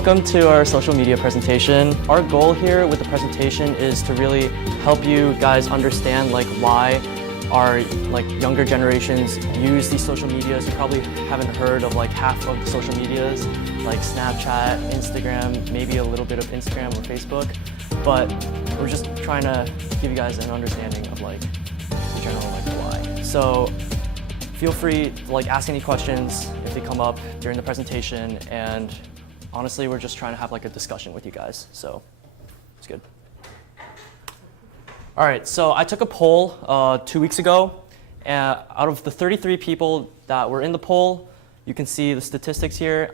welcome to our social media presentation. Our goal here with the presentation is to really help you guys understand why our younger generations use these social medias. You probably haven't heard of half of the social medias, like Snapchat, Instagram, maybe a little bit of Instagram or Facebook, but we're just trying to give you guys an understanding of the general why. So feel free to ask any questions if they come up during the presentation, and honestly, we're just trying to have a discussion with you guys, so it's good. All right, so I took a poll 2 weeks ago, and out of the 33 people that were in the poll, you can see the statistics here.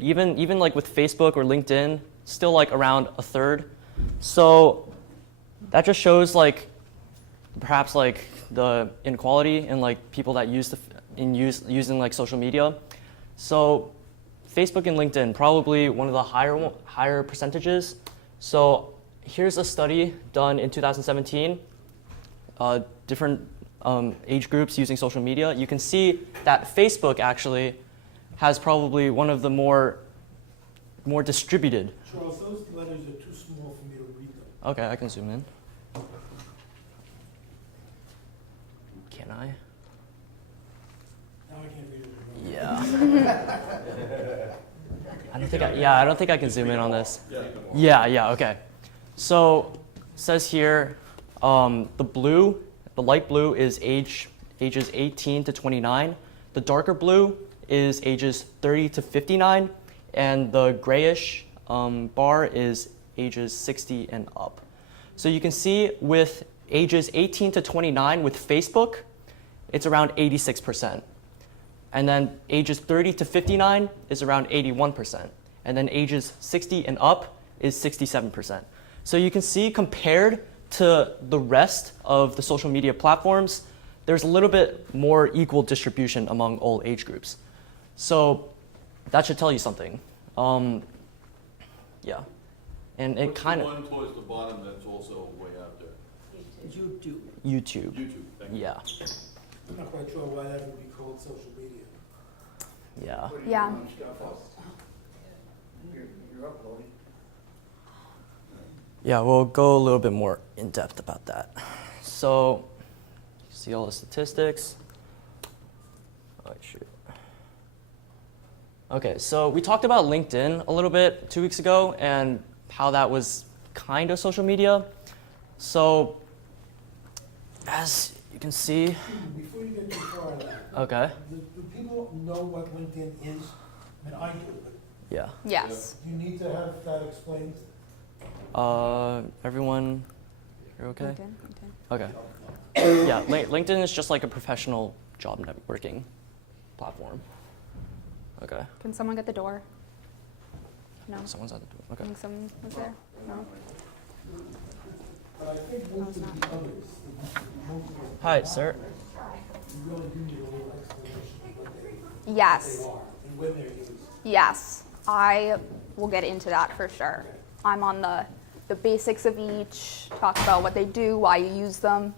Even with Facebook or LinkedIn, still around a third. So that just shows perhaps the inequality in people that using social media. So Facebook and LinkedIn, probably one of the higher percentages. So here's a study done in 2017, different age groups using social media. You can see that Facebook actually has probably one of the more distributed. Charles, those letters are too small for me to read them. Okay, I can zoom in. Can I? Now I can't read it. Yeah. I don't think I can zoom in on this. Yeah, okay. So it says here, the light blue is ages 18 to 29. The darker blue is ages 30 to 59, and the grayish bar is ages 60 and up. So you can see with ages 18 to 29 with Facebook, it's around 86%. And then ages 30 to 59 is around 81%. And then ages 60 and up is 67%. So you can see compared to the rest of the social media platforms, there's a little bit more equal distribution among all age groups. So that should tell you something. Yeah. And it kind of... one towards the bottom that's also way out there? YouTube. YouTube. YouTube, thank you. Yeah. I'm not quite sure why that would be called social media. Yeah. Yeah. You're uploading. Yeah, we'll go a little bit more in depth about that. So, you see all the statistics. Oh, shoot. Okay, so we talked about LinkedIn a little bit 2 weeks ago and how that was kind of social media. So, as you can see. Before you get too far in that, Okay. do people know what LinkedIn is? I mean, I do, but Yeah. Yes. you need to have that explained. Everyone, you're okay? LinkedIn. Okay. Yeah, LinkedIn is just a professional job networking platform. Okay. Can someone get the door? No. Someone's at the door. I Okay. think someone was there. No. But I think most of the others, most of them, Hi, sir. you really do need a little explanation of what they Yes. are and when they're used. Yes. I will get into that for sure. I'm on the basics of each, talk about what they do, why you use them.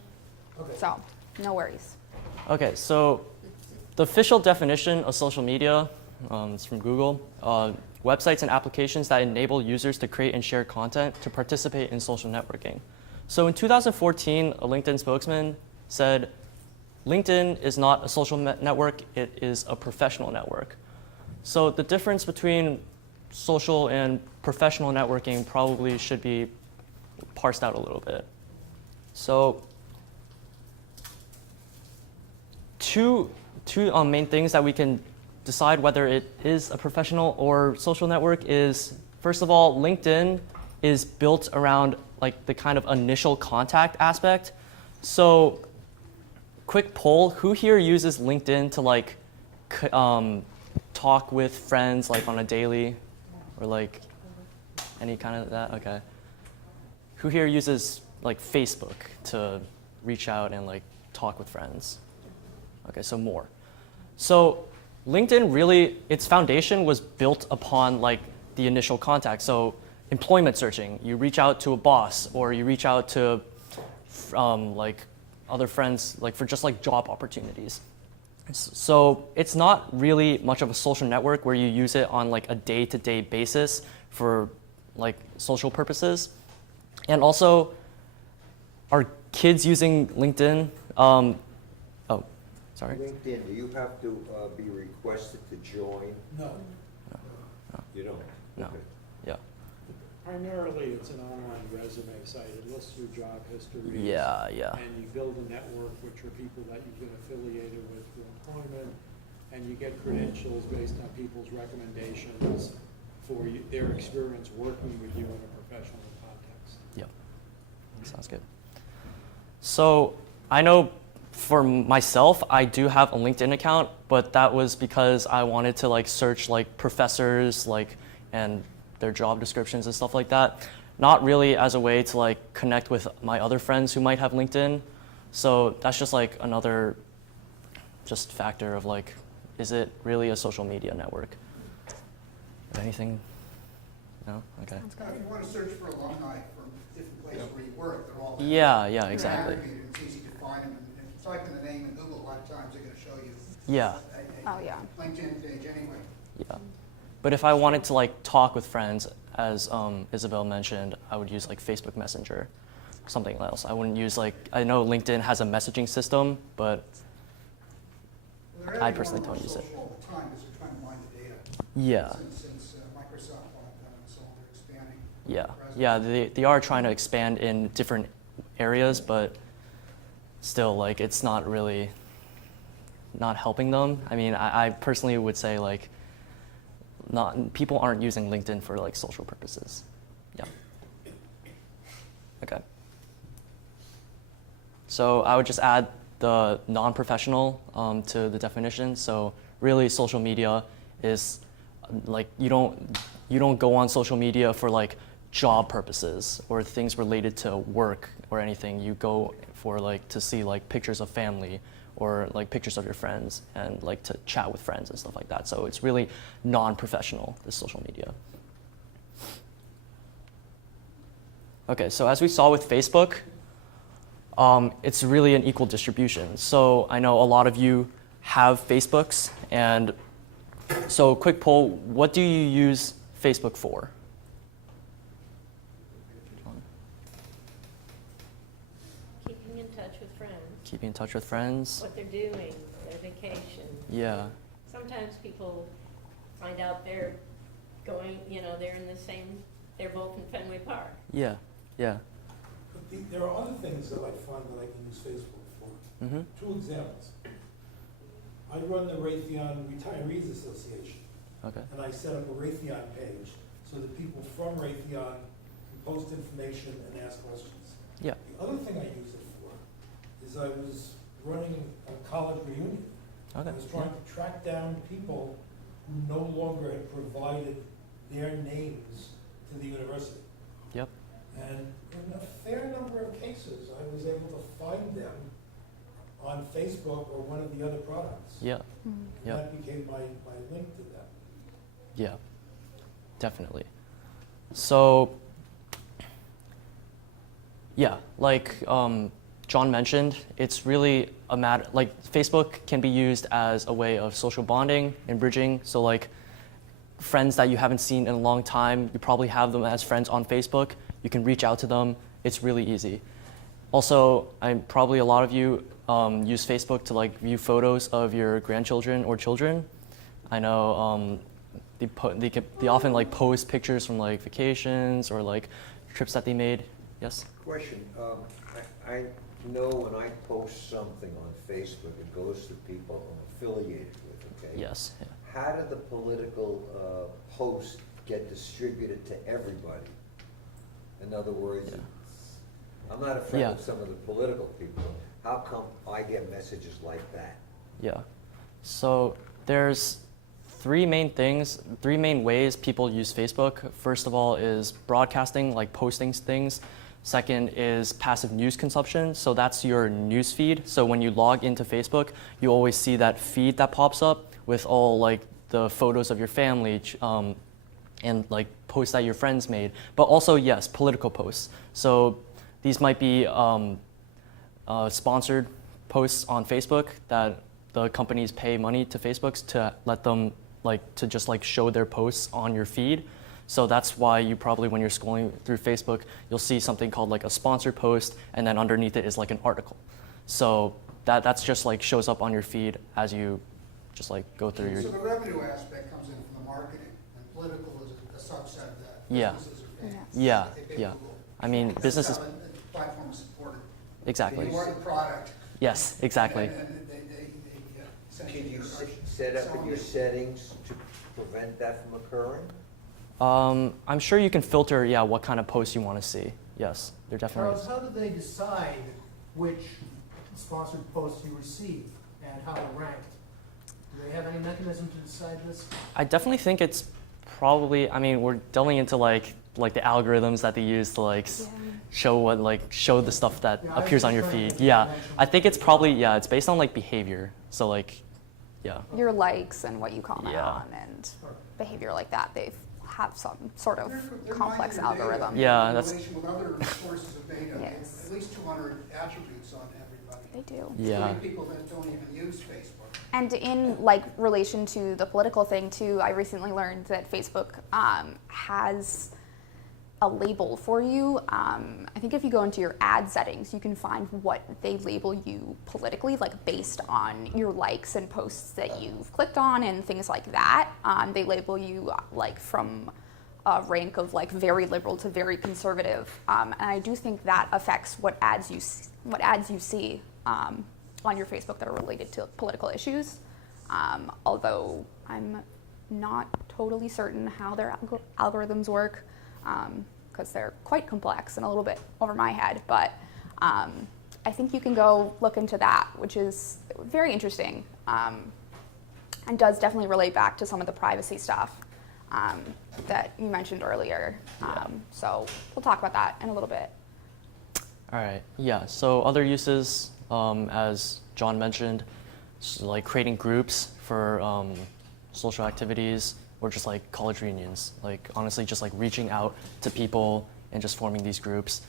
Okay. So, no worries. Okay, so the official definition of social media is from Google. Websites and applications that enable users to create and share content to participate in social networking. So in 2014, a LinkedIn spokesman said, LinkedIn is not a social network, it is a professional network. So the difference between social and professional networking probably should be parsed out a little bit. So two main things that we can decide whether it is a professional or social network is, first of all, LinkedIn is built around the kind of initial contact aspect. So quick poll, who here uses LinkedIn to talk with friends on a daily or any kind of that? Okay. Who here uses Facebook to reach out and talk with friends? Okay, so more. So LinkedIn really, its foundation was built upon the initial contact. So employment searching, you reach out to a boss or you reach out to other friends for just job opportunities. So it's not really much of a social network where you use it on like a day-to-day basis for like social purposes. And also, are kids using LinkedIn? Oh, sorry. LinkedIn, do you have to be requested to join? No. You don't? No. Okay. Yeah. Primarily, it's an online resume site. It lists your job history. Yeah, yeah. And you build a network, which are people that you've been affiliated with for employment, and you get credentials based on people's recommendations for their experience working with you in a professional context. Yep. Sounds good. So I know for myself, I do have a LinkedIn account, but that was because I wanted to like search like professors like and their job descriptions and stuff like that. Not really as a way to like connect with my other friends who might have LinkedIn. So that's just like another just factor of like, is it really a social media network? Anything? No? Okay. Sounds If good. you want to search for alumni from different places where you work, they're all. Yeah, yeah, they're exactly. aggregated. It's easy to find them, and if you type in the name in Google, a lot of times they're going to show you. Yeah, Oh, yeah. LinkedIn page anyway. yeah. But if I wanted to like talk with friends, as Isabel mentioned, I would use like Facebook Messenger, something else. I wouldn't use like, I know LinkedIn has a messaging system, but Well, they're I adding personally more and don't use more it. social all the time because they're trying to mine the data. yeah, Since Microsoft bought them and so on, they're expanding. yeah, presence. yeah. They are trying to expand in different areas, but still like it's not really not helping them. I mean, I personally would say like people aren't using LinkedIn for like social purposes. Yeah. Okay. So I would just add the non-professional to the definition. So really, social media is like you don't go on social media for like job purposes or things related to work or anything. You go for like to see like pictures of family or like pictures of your friends and like to chat with friends and stuff like that. So it's really non-professional, this social media. Okay, so as we saw with Facebook, it's really an equal distribution. So I know a lot of you have Facebooks, and so quick poll, what do you use Facebook for? Keeping in touch with friends, Keeping in touch with friends? what they're doing, their vacation. Yeah, Sometimes people find out they're going, they're in the same, they're both in Fenway Park. yeah, yeah. But there are other things that I find that I can use Facebook for. Mm-hmm. Two examples. I run the Raytheon Retirees Association, Okay. and I set up a Raytheon page so that people from Raytheon can post information and ask questions. Yeah. The other thing I use it for is I was running a college reunion. Okay. I was trying to track down people who no longer had provided their names to the university. Yep. And in a fair number of cases, I was able to find them on Facebook or one of the other products. Yeah. And Yep. that became my link to them. Yeah. Definitely. So, yeah, like John mentioned, it's really a matter, like Facebook can be used as a way of social bonding and bridging. So like friends that you haven't seen in a long time, you probably have them as friends on Facebook. You can reach out to them. It's really easy. Also, probably a lot of you use Facebook to like view photos of your grandchildren or children. I know they often like post pictures from like vacations or like trips that they made. Yes? Question, I know when I post something on Facebook, it goes to people I'm affiliated with, okay? Yes. Yeah. How did the political post get distributed to everybody? In other words, Yeah. I'm not a friend Yeah. of some of the political people. How come I get messages like that? Yeah. So there's three main ways people use Facebook. First of all is broadcasting, like posting things. Second is passive news consumption. So that's your news feed. So when you log into Facebook, you always see that feed that pops up with all like the photos of your family and like posts that your friends made. But also, yes, political posts. So these might be sponsored posts on Facebook that the companies pay money to Facebook to let them to just show their posts on your feed. So that's why you probably, when you're scrolling through Facebook, you'll see something called a sponsored post, and then underneath it is an article. So that's just shows up on your feed as you just go through your. So the revenue aspect comes in from the marketing, and political is a subset of that. Yeah. Businesses are paying. Yeah, They pay yeah. Google. I mean, That's businesses. how the platform is supported. Exactly. You are the product. Yes, exactly. And they essentially Can you are set up in selling your it. settings to prevent that from occurring? I'm sure you can filter, what kind of posts you want to see. Yes, there definitely Charles, is. how do they decide which sponsored posts you receive and how they're ranked? Do they have any mechanism to decide this? I definitely think it's probably. I mean, we're delving into the algorithms that they use to show the stuff that Yeah, I was appears on just your trying to feed. think Yeah, of connection. I think it's probably it's based on behavior. So yeah. Your likes and what you comment Yeah. on and behavior like that. They have some sort of They're complex mining your data algorithm. Yeah, in that's- relation with other sources of data. They have Yes. at least 200 attributes on everybody. They do. Yeah. Including people that don't even use Facebook. And in relation to the political thing too, I recently learned that Facebook has a label for you. I think if you go into your ad settings, you can find what they label you politically, based on your likes and posts that you've clicked on and things like that. They label you from a rank of very liberal to very conservative, and I do think that affects what ads you see on your Facebook that are related to political issues. Although I'm not totally certain how their algorithms work, because they're quite complex and a little bit over my head. But I think you can go look into that, which is very interesting, and does definitely relate back to some of the privacy stuff that you mentioned earlier. So we'll talk about that in a little bit. All right. Yeah. So other uses, as John mentioned, creating groups for social activities or just college reunions. Honestly, just reaching out to people and just forming these groups.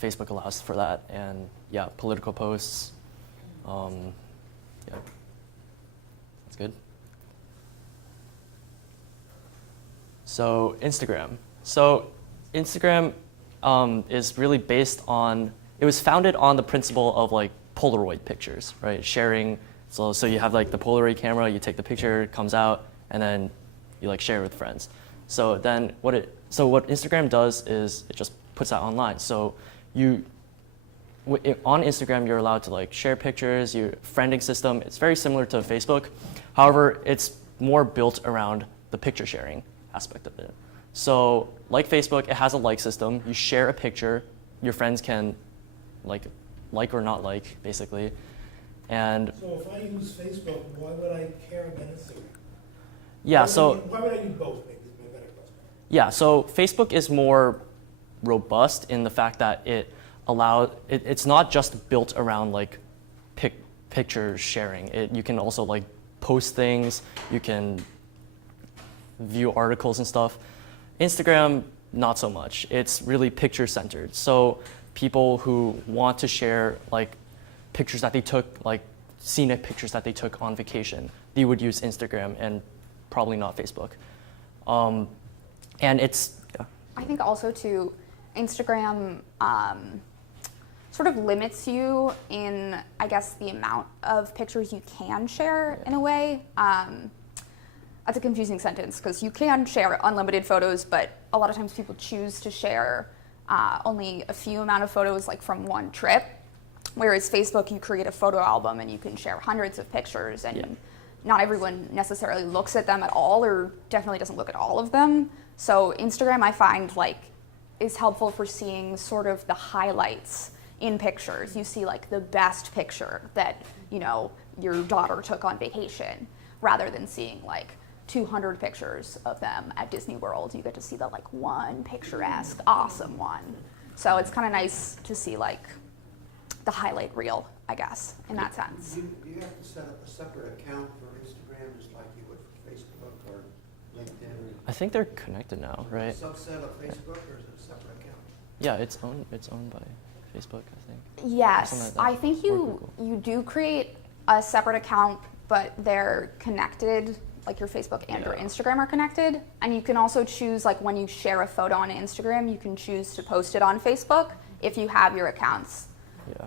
Facebook allows for that, and political posts. That's good. So Instagram. So Instagram is really based on. It was founded on the principle of Polaroid pictures, right? Sharing. So you have the Polaroid camera. You take the picture, it comes out, and then you share it with friends. So then what Instagram does is it just puts that online. So on Instagram you're allowed to share pictures. Your friending system. It's very similar to Facebook. However, it's more built around the picture sharing aspect of it. So like Facebook, it has a like system. You share a picture, your friends can like or not basically. And So if I use Facebook, why would I care about Instagram? yeah, so Why would I do both? Maybe is my better question. yeah, so Facebook is more robust in the fact that it's not just built around picture sharing. You can also post things, you can view articles and stuff. Instagram, not so much. It's really picture centered. So people who want to share pictures that they took, scenic pictures that they took on vacation, they would use Instagram and probably not Facebook. And it's I think also too, Instagram sort of limits you in, I guess, the amount of pictures you can share in a way. That's a confusing sentence because you can share unlimited photos, but a lot of times people choose to share only a few amount of photos from one trip. Whereas Facebook, you create a photo album and you can share hundreds of pictures, and not everyone necessarily looks at them at all, or definitely doesn't look at all of them. So Instagram, I find is helpful for seeing sort of the highlights in pictures. You see the best picture that your daughter took on vacation, rather than seeing 200 pictures of them at Disney World. You get to see the one picturesque, awesome one. So it's kind of nice to see the highlight reel, I guess, in that sense. Do you have to set up a separate account for Instagram, just like you would for Facebook or LinkedIn? I think they're connected now, right? A subset of Facebook, or is it a separate account? Yeah, it's owned by Facebook, I think. Yes, Something like that. I think Or you Google. do create a separate account, but they're connected, like your Facebook and your Instagram are connected. And you can also choose, like when you share a photo on Instagram, you can choose to post it on Facebook if you have your accounts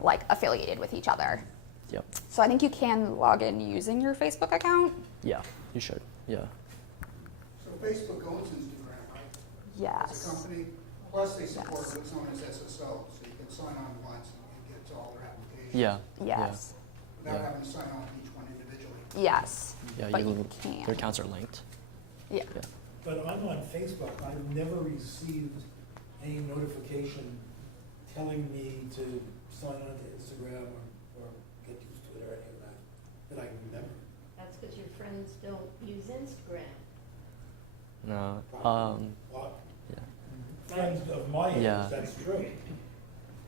like affiliated with each other. Yep. So I think you can log in using your Facebook account. Yeah, you should. Yeah. So Facebook owns Instagram, right? As a Yes. company, plus they support Yes. what's known as SSO, so you can sign on once and get to all their applications. Yeah. Yes. Without Yeah. having to sign on to each one individually. Yes. Yeah. But you can. Their accounts are linked. Yeah. Yeah. But I'm on Facebook, I've never received any notification telling me to sign on to Instagram or get used to it or any of that I can remember. That's because your friends don't use Instagram. No. Well, Yeah. friends of my age, Yeah. that's true.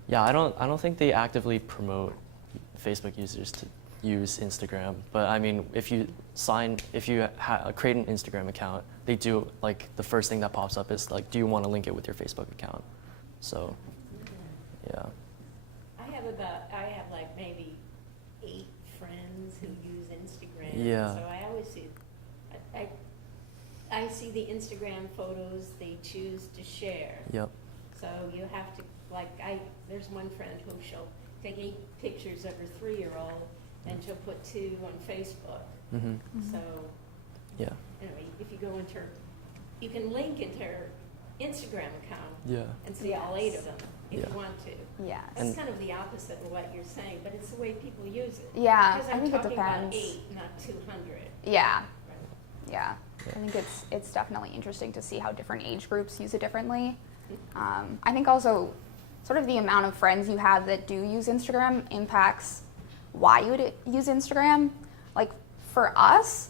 Yeah. I don't think they actively promote Facebook users to use Instagram. But I mean, if you create an Instagram account, they do, like, the first thing that pops up is like, do you want to link it with your Facebook account? So, yeah. I have like maybe 8 friends who use Instagram. Yeah. So I always see, I see the Instagram photos they choose to share. Yep. So you have to, there's one friend who she'll take 8 pictures of her 3-year-old and she'll put 2 on Facebook. Mm-hmm. So, Yeah. anyway, if you go into her, you can link into her Instagram account Yeah. and see all 8 of them if Yeah. you want to. Yes. That's kind of the opposite of what you're saying, but it's the way people use it. Yeah, Because I I'm think it talking about depends. 8, not 200. Yeah. Right. Yeah. I think it's definitely interesting to see how different age groups use it differently. I think also sort of the amount of friends you have that do use Instagram impacts why you would use Instagram. Like for us,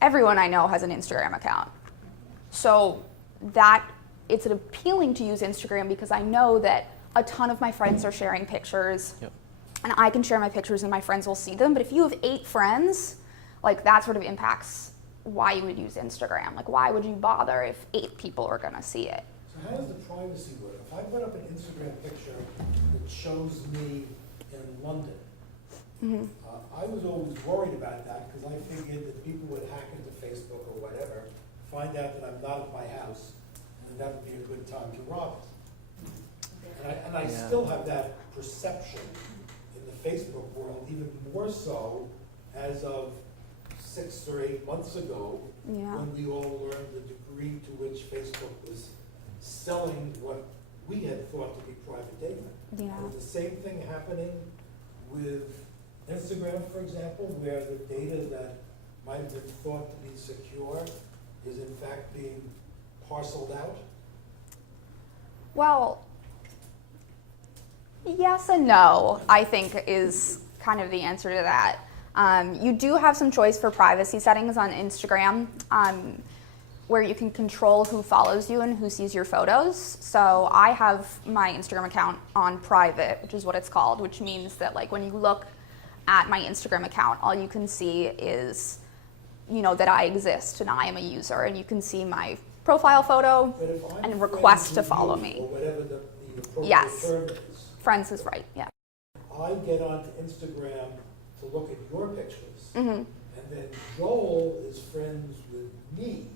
everyone I know has an Instagram account. So that it's appealing to use Instagram because I know that a ton of my friends are sharing pictures. Yep. And I can share my pictures and my friends will see them. But if you have 8 friends, like that sort of impacts why you would use Instagram. Like why would you bother if 8 people are gonna see it? So how does the privacy work? If I put up an Instagram picture that shows me in London, Mm-hmm. I was always worried about that because I figured that people would hack into Facebook or whatever, find out that I'm not at my house, and that would be a good time to rob it. And I Yeah. still have that perception in the Facebook world, even more so as of 6 or 8 months ago, Yeah. when we all learned the degree to which Facebook was selling what we had thought to be private data. Yeah. Was the same thing happening with Instagram, for example, where the data that might have been thought to be secure is in fact being parceled out? Well, yes and no, I think is kind of the answer to that. You do have some choice for privacy settings on Instagram where you can control who follows you and who sees your photos. So I have my Instagram account on private, which is what it's called, which means that like when you look at my Instagram account, all you can see is, you know, that I exist and I am a user, and you can see my profile photo But if I'm and request to friends with follow you, me. or whatever the appropriate Yes. term is, Friends is right, yeah. I get onto Instagram to look at your pictures, Mm-hmm. and then Joel is friends with me.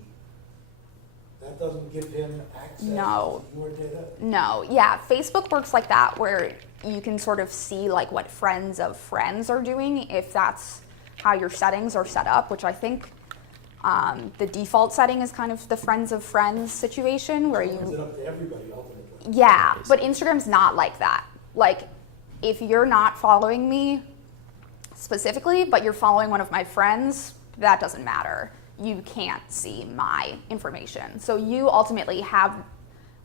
That doesn't give him access No. to your data? No, yeah, Facebook works like that where you can sort of see like what friends of friends are doing if that's how your settings are set up, which I think the default setting is kind of the friends of friends situation where Opens it you, up to everybody ultimately. yeah, but Instagram's not like that. Like if you're not following me specifically, but you're following one of my friends, that doesn't matter. You can't see my information. So you ultimately have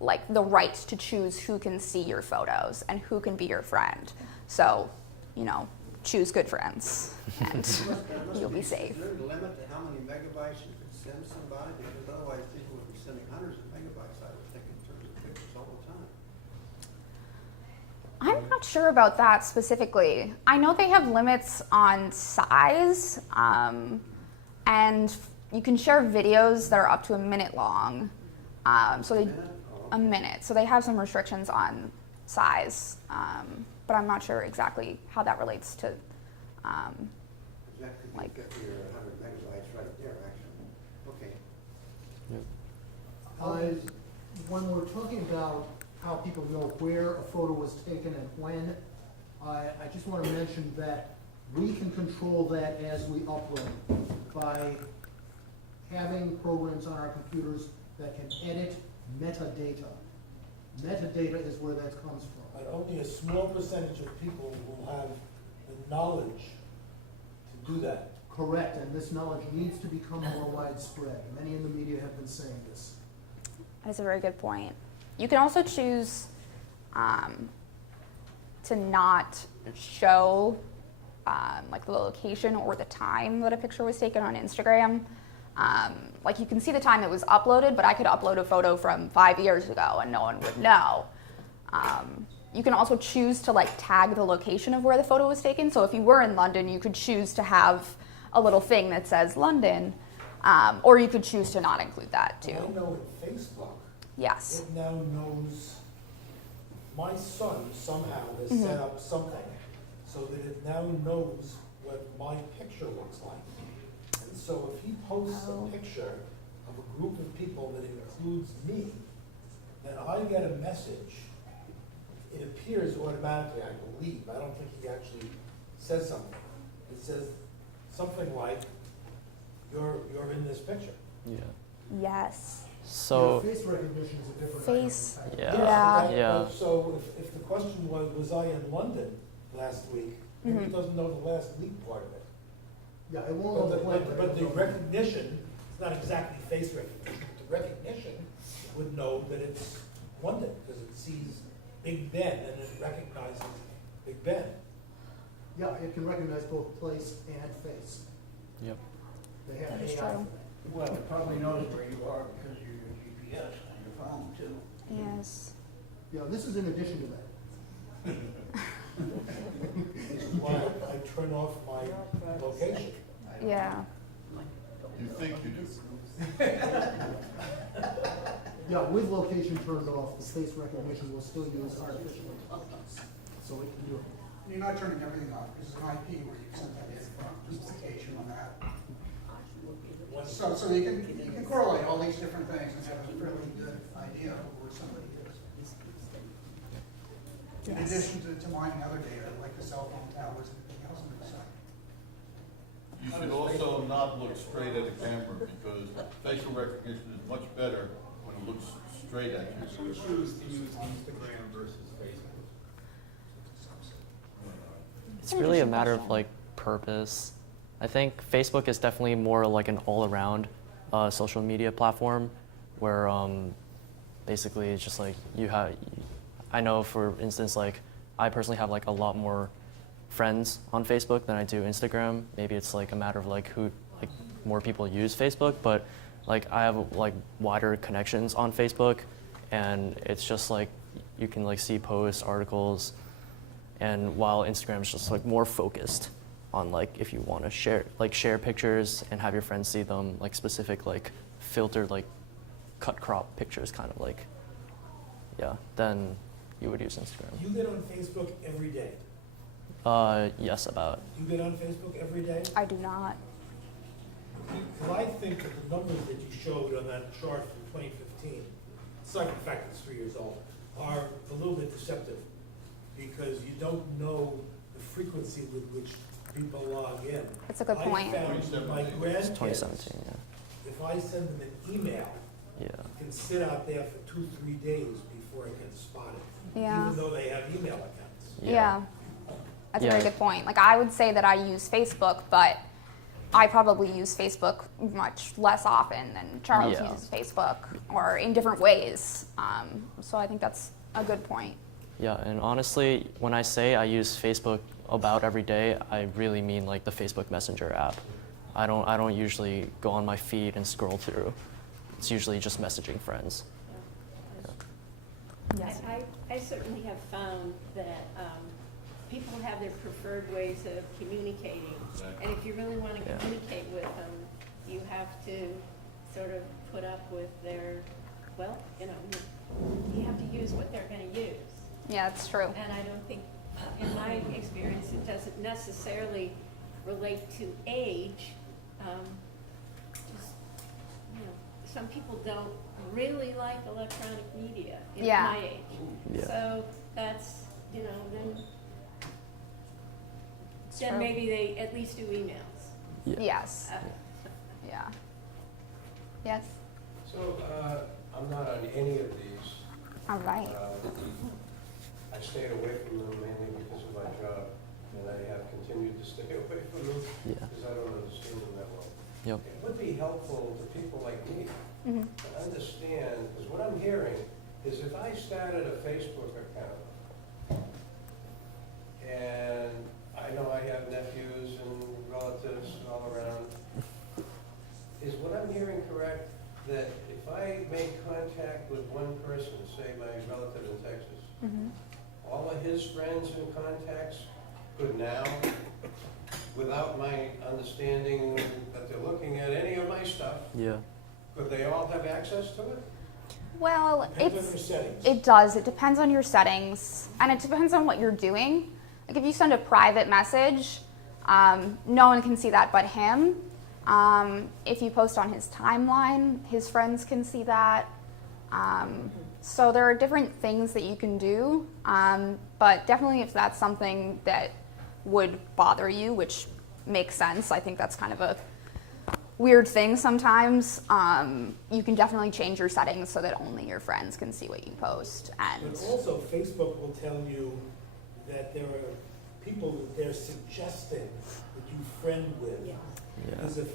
like the right to choose who can see your photos and who can be your friend. So, you know, choose good friends and you'll be safe. Is there a limit to how many megabytes you could send somebody? Because otherwise people would be sending hundreds of megabytes, I would think, in terms of pictures all the time. I'm not sure about that specifically. I know they have limits on size, and you can share videos that are up to a minute long. A minute. So they have some restrictions on size, but I'm not sure exactly how that relates to That could Like- be 50 or 100 megabytes right there, actually. Okay. When we're talking about how people know where a photo was taken and when, I just want to mention that we can control that as we upload by having programs on our computers that can edit metadata. Metadata is where that comes from. But only a small percentage of people will have the knowledge to do that. Correct, and this knowledge needs to become more widespread. Many in the media have been saying this. That's a very good point. You can also choose to not show like the location or the time that a picture was taken on Instagram. Like you can see the time it was uploaded, but I could upload a photo from 5 years ago and no one would know. You can also choose to like tag the location of where the photo was taken. So if you were in London, you could choose to have a little thing that says London, or you could choose to not include that too. I know in Facebook, Yes. it now knows, my son somehow has Mm-hmm. set up something so that it now knows what my picture looks like. And so if he posts Oh. a picture of a group of people that includes me, then I get a message. It appears automatically, I believe. I don't think he actually says something. It says something like, you're in this picture. Yeah. Yes. So Face recognition is a different Face- item. Yeah. that- Yeah. So if the question was I in London last week, maybe Mm-hmm. it doesn't know the last week part of it. Yeah, it won't know the point, But the recognition, it's not exactly face recognition, but the recognition would know that it's London, because it sees Big Ben and it recognizes Big Ben. Yeah, it can recognize both place and face. Yep. They have That is AI true. for that. Well, it probably knows where you are because of your GPS on your phone too. Yes. Yeah, this is in addition to that. This is why I turn off my location. Yeah. You think you do. Yeah, with location turned off, the face recognition will still use artificial intelligence. So it can do it. You're not turning everything off, because it's an IP where you send that in from, just location on that. So you can correlate all these different things and have a fairly good idea of where somebody is. In Yes. addition to mining other data, like the cell phone towers and everything else on the site. You should also not look straight at a camera because facial recognition is much better when it looks straight at you. So choose to use Instagram versus Facebook. it's really a matter of like purpose. I think Facebook is definitely more like an all-around social media platform where basically it's just like you have, I know for instance like I personally have like a lot more friends on Facebook than I do Instagram. Maybe it's like a matter of like who, like more people use Facebook, but like I have like wider connections on Facebook and it's just like you can like see posts, articles, and while Instagram is just like more focused on like if you want to share pictures and have your friends see them, like specific like filtered like cut crop pictures kind of like, yeah, then you would use Instagram. You get on Facebook every day. Yes, about. You get on Facebook every day? I do not. Well, I think that the numbers that you showed on that chart from 2015, aside from the fact that it's 3 years old, are a little bit deceptive because you don't know the frequency with which people log in. That's a good point. I found my It's grandkids, 2017, yeah. if I send them an email, Yeah. it can sit out there for 2-3 days before it gets spotted. Yeah. Even though they have email accounts. Yeah. That's a very Yeah. good point. Like I would say that I use Facebook, but I probably use Facebook much less often than Charles Yeah. uses Facebook, or in different ways. So I think that's a good point. Yeah, and honestly, when I say I use Facebook about every day, I really mean like the Facebook Messenger app. I don't usually go on my feed and scroll through. It's usually just messaging friends. Yes. I certainly have found that people have their preferred ways of communicating. And if you really want to Yeah. communicate with them, you have to sort of put up with their, well, you have to use what they're going to use. Yeah, that's true. And I don't think, in my experience, it doesn't necessarily relate to age, just, you know, some people don't really like electronic media in Yeah. my age. Yeah. So that's, you know, then true. maybe they at least do emails. Yeah. Yes. Uh, Yeah. Yes. So, I'm not on any of these. All right. I stayed away from them mainly because of my job, and I have continued to stay away from them Yeah. because I don't understand them that well. Yep. It would be helpful to people like me Mm-hmm. to understand, because what I'm hearing is if I started a Facebook account, and I know I have nephews and relatives all around, is what I'm hearing correct, that if I make contact with one person, say my relative in Texas, Mm-hmm. all of his friends and contacts could now, without my understanding that they're looking at any of my stuff, Yeah. could they all have access to it? Well, Depends on your settings. it does. It depends on your settings, and it depends on what you're doing. Like if you send a private message, no one can see that but him. If you post on his timeline, his friends can see that. So there are different things that you can do, but definitely if that's something that would bother you, which makes sense, I think that's kind of a weird thing sometimes, you can definitely change your settings so that only your friends can see what you post. And But also, Facebook will tell you that there are people that they're suggesting that you friend with. Yeah. Because if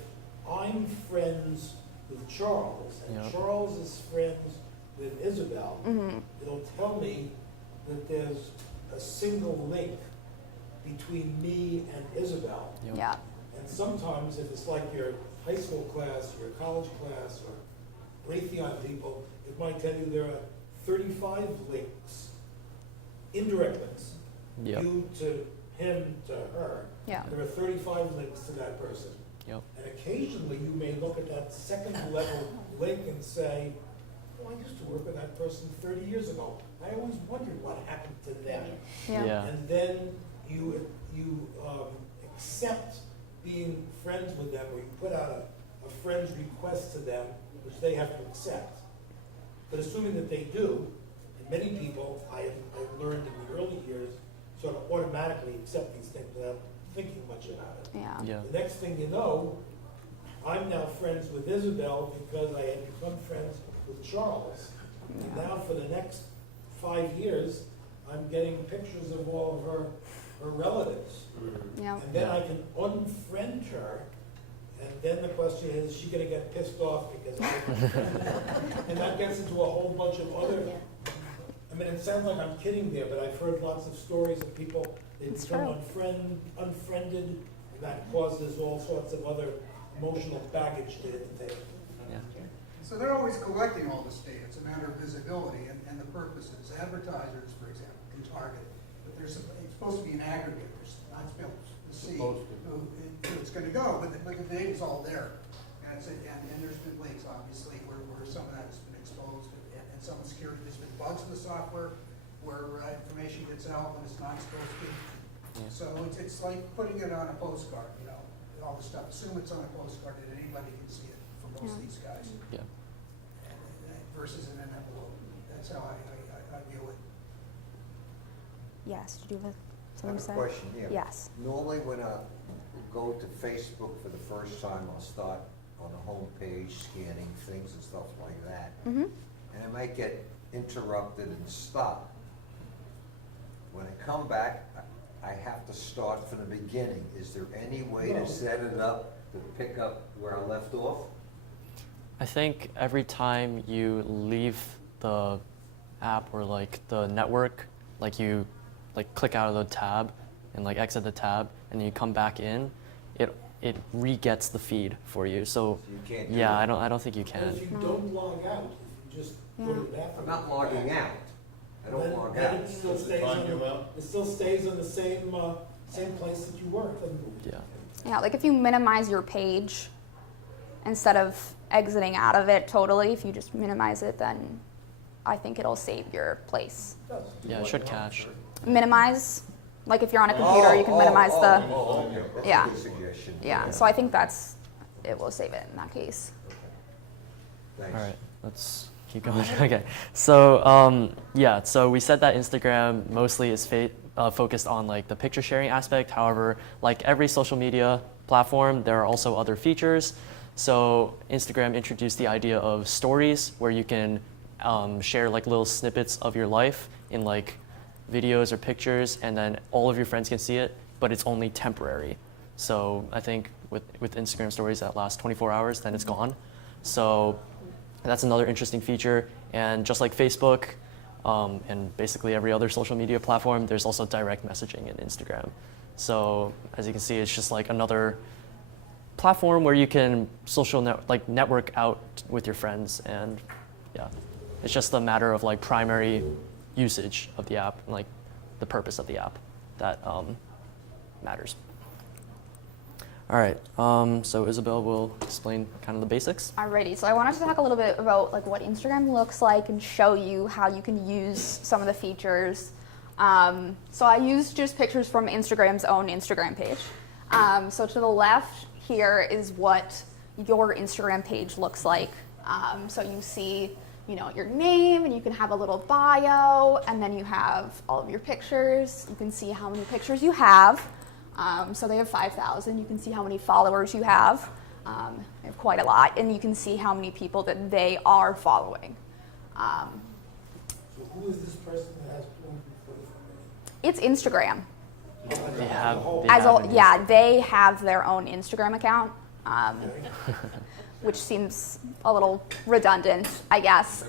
I'm friends with Charles, and Yep. Charles is friends with Isabel, Mhm. it'll tell me that there's a single link between me and Isabel. Yep. yeah, And sometimes, if it's like your high school class, your college class, or Raytheon people, it might tell you there are 35 links, indirect links, Yep. you to him to her. yeah, There are 35 links to that person. Yep. And occasionally, you may look at that second level link and say, oh, I used to work with that person 30 years ago. I always wondered what happened to them. yeah, Yeah. And then you accept being friends with them, or you put out a friend's request to them, which they have to accept. But assuming that they do, and many people, I've learned in the early years, sort of automatically accept these things without thinking much about it. yeah, Yeah. The next thing you know, I'm now friends with Isabel because I had become friends with Charles. And Yeah. now for the next 5 years, I'm getting pictures of all of her relatives. yeah, And then I can unfriend her, and then the question is she gonna get pissed off because I unfriended her? And that gets into a whole bunch of other, I mean, it sounds like I'm kidding there, but I've heard lots of stories of people, they It's become true. unfriended, and that causes all sorts of other emotional baggage to take. Yeah. So they're always collecting all this data. It's a matter of visibility and the purposes. Advertisers, for example, can target, but it's supposed to be an aggregator. It's not supposed to see Supposed to. who it's going to go, but the data's all there. And there's been leaks, obviously, where some of that has been exposed, and some security, there's been bugs in the software where information gets out when it's not supposed to. Yeah. So it's like putting it on a postcard, you know, all the stuff. Assume it's on a postcard that anybody can see it for most of these guys. Yeah. Versus in an envelope. That's how I view it. yes. Did you have I something have to a say? question, yeah. Yes. Normally when I go to Facebook for the first time, I'll start on the home page scanning things and stuff like that. Mm-hmm. And I might get interrupted and stop. When I come back, I have to start from the beginning. Is there any way No. to set it up to pick up where I left off? I think every time you leave the app or like the network, like you like click out of the tab and like exit the tab and then you come back in, it re-gets the feed for you. So You can't do yeah, that. I don't think you And can. if you don't log out, if you just go to the bathroom. I'm not logging out. I don't then- log then out. it still Does it stays time on you the, out? it still stays on the same place that you were. It doesn't move. Yeah. Yeah, like if you minimize your page instead of exiting out of it totally, if you just minimize it, then I think it'll save your place. It does. Yeah, it should cache. Minimize, Like if you're on a computer, you can minimize the, Okay. That's yeah. a good suggestion. yeah. So I think it will save it in that case. Thanks. All right, let's keep going. Okay, so yeah, so we said that Instagram mostly is focused on like the picture sharing aspect. However, like every social media platform, there are also other features. So Instagram introduced the idea of stories, where you can share like little snippets of your life in like videos or pictures, and then all of your friends can see it, but it's only temporary. So I think with Instagram stories that last 24 hours, then it's gone. So that's another interesting feature. And just like Facebook and basically every other social media platform, there's also direct messaging in Instagram. So as you can see, it's just like another platform where you can network out with your friends, and yeah, it's just a matter of like primary usage of the app and like the purpose of the app that matters. All right, so Isabel will explain kind of the basics. Alrighty, so I wanted to talk a little bit about like what Instagram looks like and show you how you can use some of the features. So I used just pictures from Instagram's own Instagram page. So to the left here is what your Instagram page looks like. So you see, your name, and you can have a little bio, and then you have all of your pictures. You can see how many pictures you have. So they have 5,000. You can see how many followers you have. They have quite a lot, and you can see how many people that they are following. So who is this person that has 244 million? It's Instagram. They They have their own Instagram account, which seems a little redundant, I guess.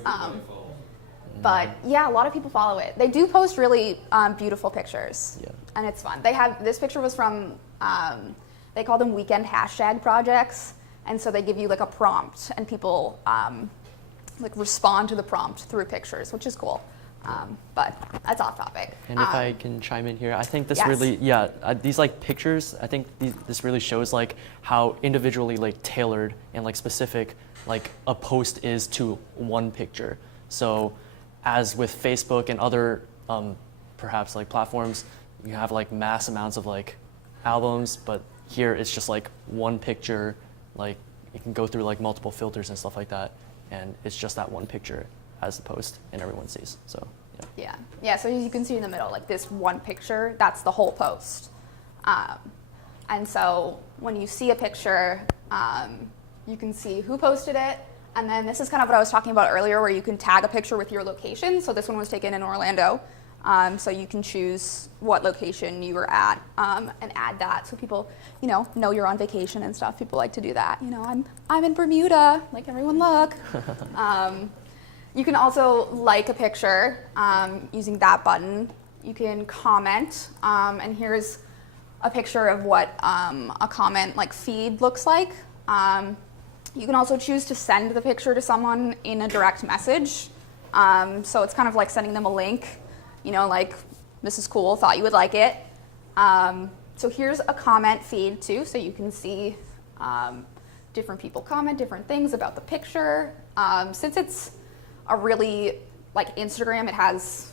But yeah, a lot of people follow it. They do post really beautiful pictures, and it's fun. This picture was from, they call them weekend hashtag projects, and so they give you like a prompt, and people like respond to the prompt through pictures, which is cool. But that's off topic. And if I can chime in here, I think this Yes. really, these like pictures, I think this really shows like how individually like tailored and like specific like a post is to one picture. So as with Facebook and other perhaps like platforms, you have like mass amounts of like albums, but here it's just like one picture, like you can go through like multiple filters and stuff like that, and it's just that one picture as the post, and everyone sees. So yeah. So as you can see in the middle, like this one picture, that's the whole post. And so when you see a picture, you can see who posted it, and then this is kind of what I was talking about earlier, where you can tag a picture with your location. So this one was taken in Orlando, so you can choose what location you were at and add that, so people know you're on vacation and stuff. People like to do that. I'm in Bermuda, like everyone look. You can also like a picture using that button. You can comment, and here's a picture of what a comment like feed looks like. You can also choose to send the picture to someone in a direct message. So it's kind of like sending them a link, like, this is cool, thought you would like it. So here's a comment feed too, so you can see different people comment different things about the picture. Since it's a really, like Instagram, it has,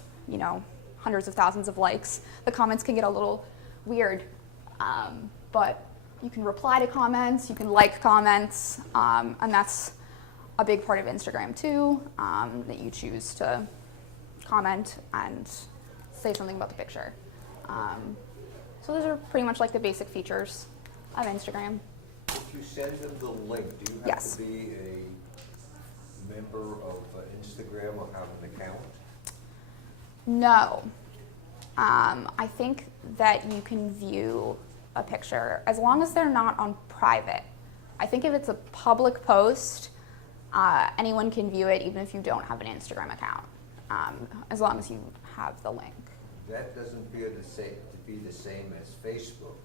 hundreds of thousands of likes. The comments can get a little weird, but you can reply to comments, you can like comments, and that's a big part of Instagram too, that you choose to comment and say something about the picture. So those are pretty much like the basic features of Instagram. If you send them the link, do you have Yes. to be a member of Instagram or have an account? No. I think that you can view a picture as long as they're not on private. I think if it's a public post, anyone can view it even if you don't have an Instagram account, as long as you have the link. That doesn't appear to be the same as Facebook,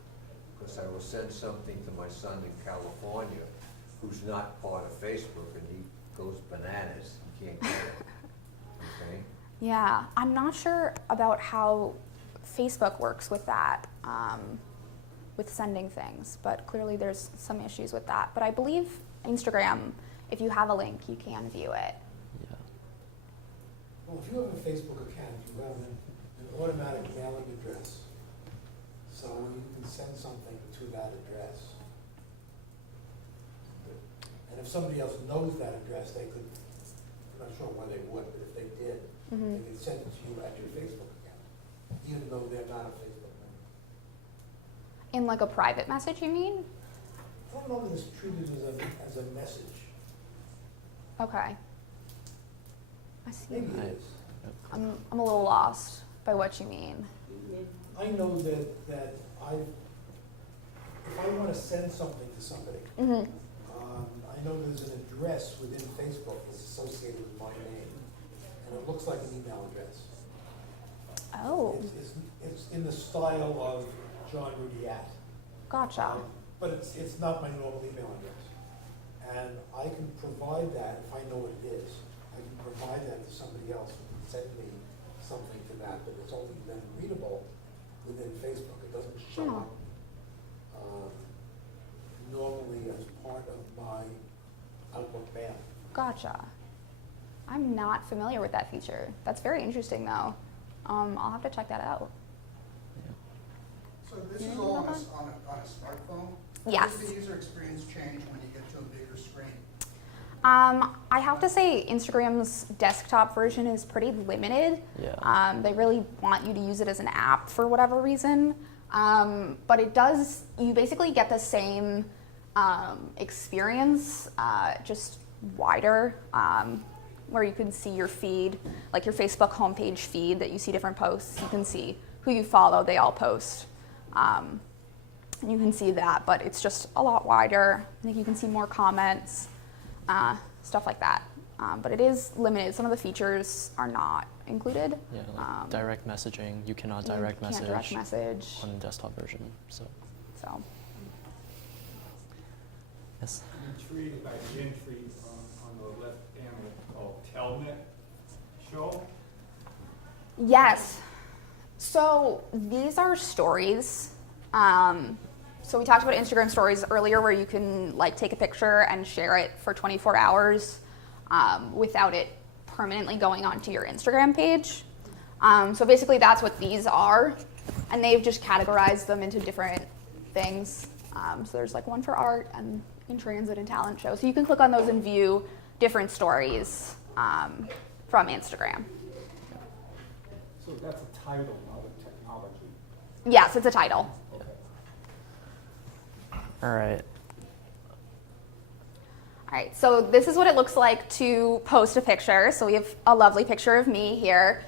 because I will send something to my son in California who's not part of Facebook, and he goes bananas. He can't get it. Okay? Yeah, I'm not sure about how Facebook works with that, with sending things, but clearly there's some issues with that. But I believe Instagram, if you have a link, you can view it. yeah. Well, if you have a Facebook account, you have an automatic mailing address that address. And if somebody else knows that address, they could, I'm not sure why they would, but if they did, they could send it to you at your Facebook account, even though they're not a Facebook member. In like a private message, you mean? I don't know if it's treated as a message. Okay. I see. Maybe it is. I'm a little lost by what you mean. I know that if I want to send something to somebody, I know there's an address within Facebook that's associated with my name, and it looks like an email address. Oh, It's in the style of John Rudy at. gotcha. But it's not my normal email address. And I can provide that, if I know what it is, I can provide that to somebody else who can send me something to that, but it's only then readable within Facebook. It doesn't show up normally as part of my Outlook mail. Gotcha. I'm not familiar with that feature. That's very interesting, though. I'll have to check that out. So this is all on a smartphone? Yes. How does the user experience change when you get to a bigger screen? I have to say Instagram's desktop version is pretty limited. Yeah. They really want you to use it as an app for whatever reason. But it does, you basically get the same experience, just wider, where you can see your feed, like your Facebook homepage feed that you see different posts. You can see who you follow, they all post. You can see that, but it's just a lot wider. I think you can see more comments, stuff like that. But it is limited. Some of the features are not included. Yeah, like direct messaging. You cannot direct You message can't direct message. on the desktop version. So, yes. I'm intrigued by the entry on the left panel called Telnet Show. Yes. So these are stories. So we talked about Instagram stories earlier, where you can like take a picture and share it for 24 hours without it permanently going onto your Instagram page. So basically that's what these are, and they've just categorized them into different things. So there's like one for art and in transit and talent show. So you can click on those and view different stories from Instagram. So that's a title, not a technology. Yes, it's a title. All right. All right, so this is what it looks like to post a picture. So we have a lovely picture of me here.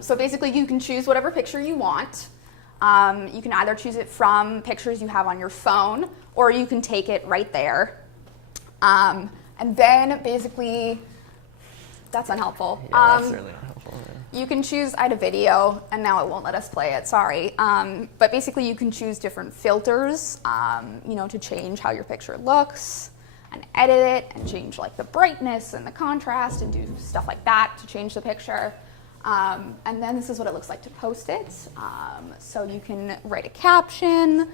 So basically you can choose whatever picture you want. You can either choose it from pictures you have on your phone, or you can take it right there. And then basically, that's unhelpful. Yeah, that's really unhelpful. Yeah. You can choose, I had a video, and now it won't let us play it, sorry. But basically you can choose different filters, to change how your picture looks, and edit it, and change like the brightness and the contrast, and do stuff like that to change the picture. And then this is what it looks like to post it. So you can write a caption,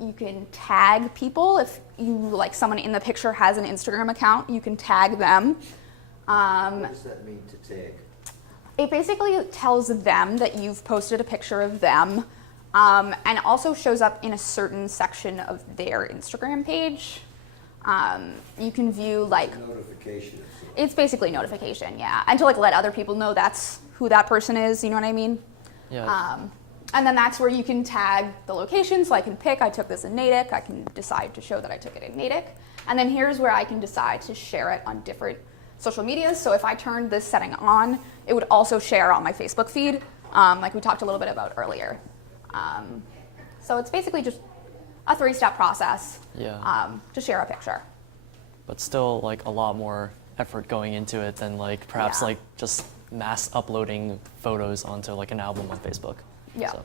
you can tag people. If you, like someone in the picture has an Instagram account, you can tag them. What does that mean to tag? It basically tells them that you've posted a picture of them, and also shows up in a certain section of their Instagram page. You can view like Notification. it's basically notification, yeah, and to like let other people know that's who that person is. You know what I mean? Yeah. And then that's where you can tag the location. So I can pick, I took this in Natick. I can decide to show that I took it in Natick. And then here's where I can decide to share it on different social medias. So if I turned this setting on, it would also share on my Facebook feed, like we talked a little bit about earlier. So it's basically just a 3-step process to share a picture. But still, like a lot more effort going into it than like perhaps like just mass uploading photos onto like an album on Facebook. Yeah. So,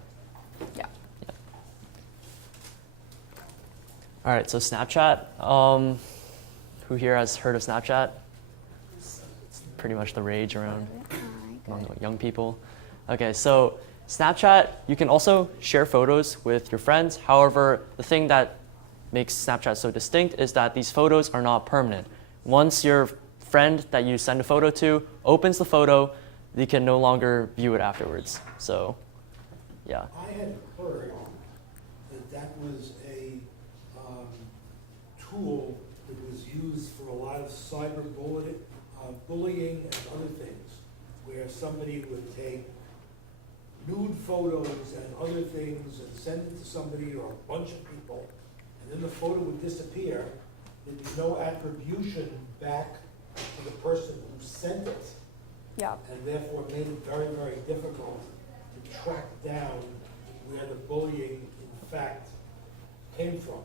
Yeah. yeah. All right. So Snapchat. Who here has heard of Snapchat? It's pretty much the rage around among young people. Okay. So Snapchat, you can also share photos with your friends. However, the thing that makes Snapchat so distinct is that these photos are not permanent. Once your friend that you send a photo to opens the photo, they can no longer view it afterwards. So, yeah. I had heard that was a tool that was used for a lot of cyber bullying and other things, where somebody would take nude photos and other things and send it to somebody or a bunch of people, and then the photo would disappear. There'd be no attribution back to the person who sent it, Yeah. and therefore made it very, very difficult to track down where the bullying in fact came from.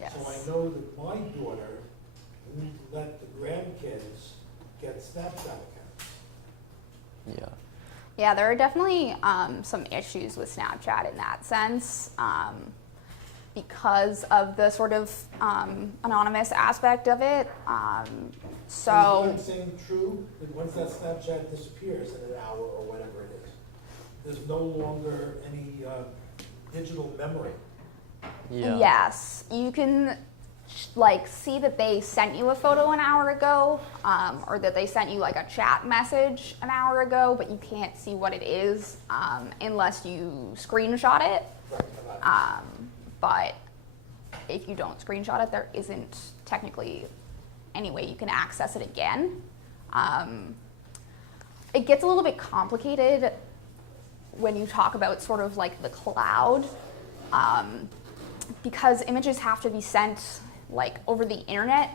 Yes. So I know that my daughter wouldn't let the grandkids get Snapchat accounts. Yeah. Yeah, there are definitely some issues with Snapchat in that sense, because of the sort of anonymous aspect of it. Is So what I'm saying true, that once that Snapchat disappears in an hour or whatever it is, there's no longer any digital memory? Yeah. yes, you can like see that they sent you a photo an hour ago, or that they sent you like a chat message an hour ago, but you can't see what it is unless you screenshot it. But if you don't screenshot it, there isn't technically any way you can access it again. It gets a little bit complicated when you talk about sort of like the cloud, because images have to be sent like over the internet.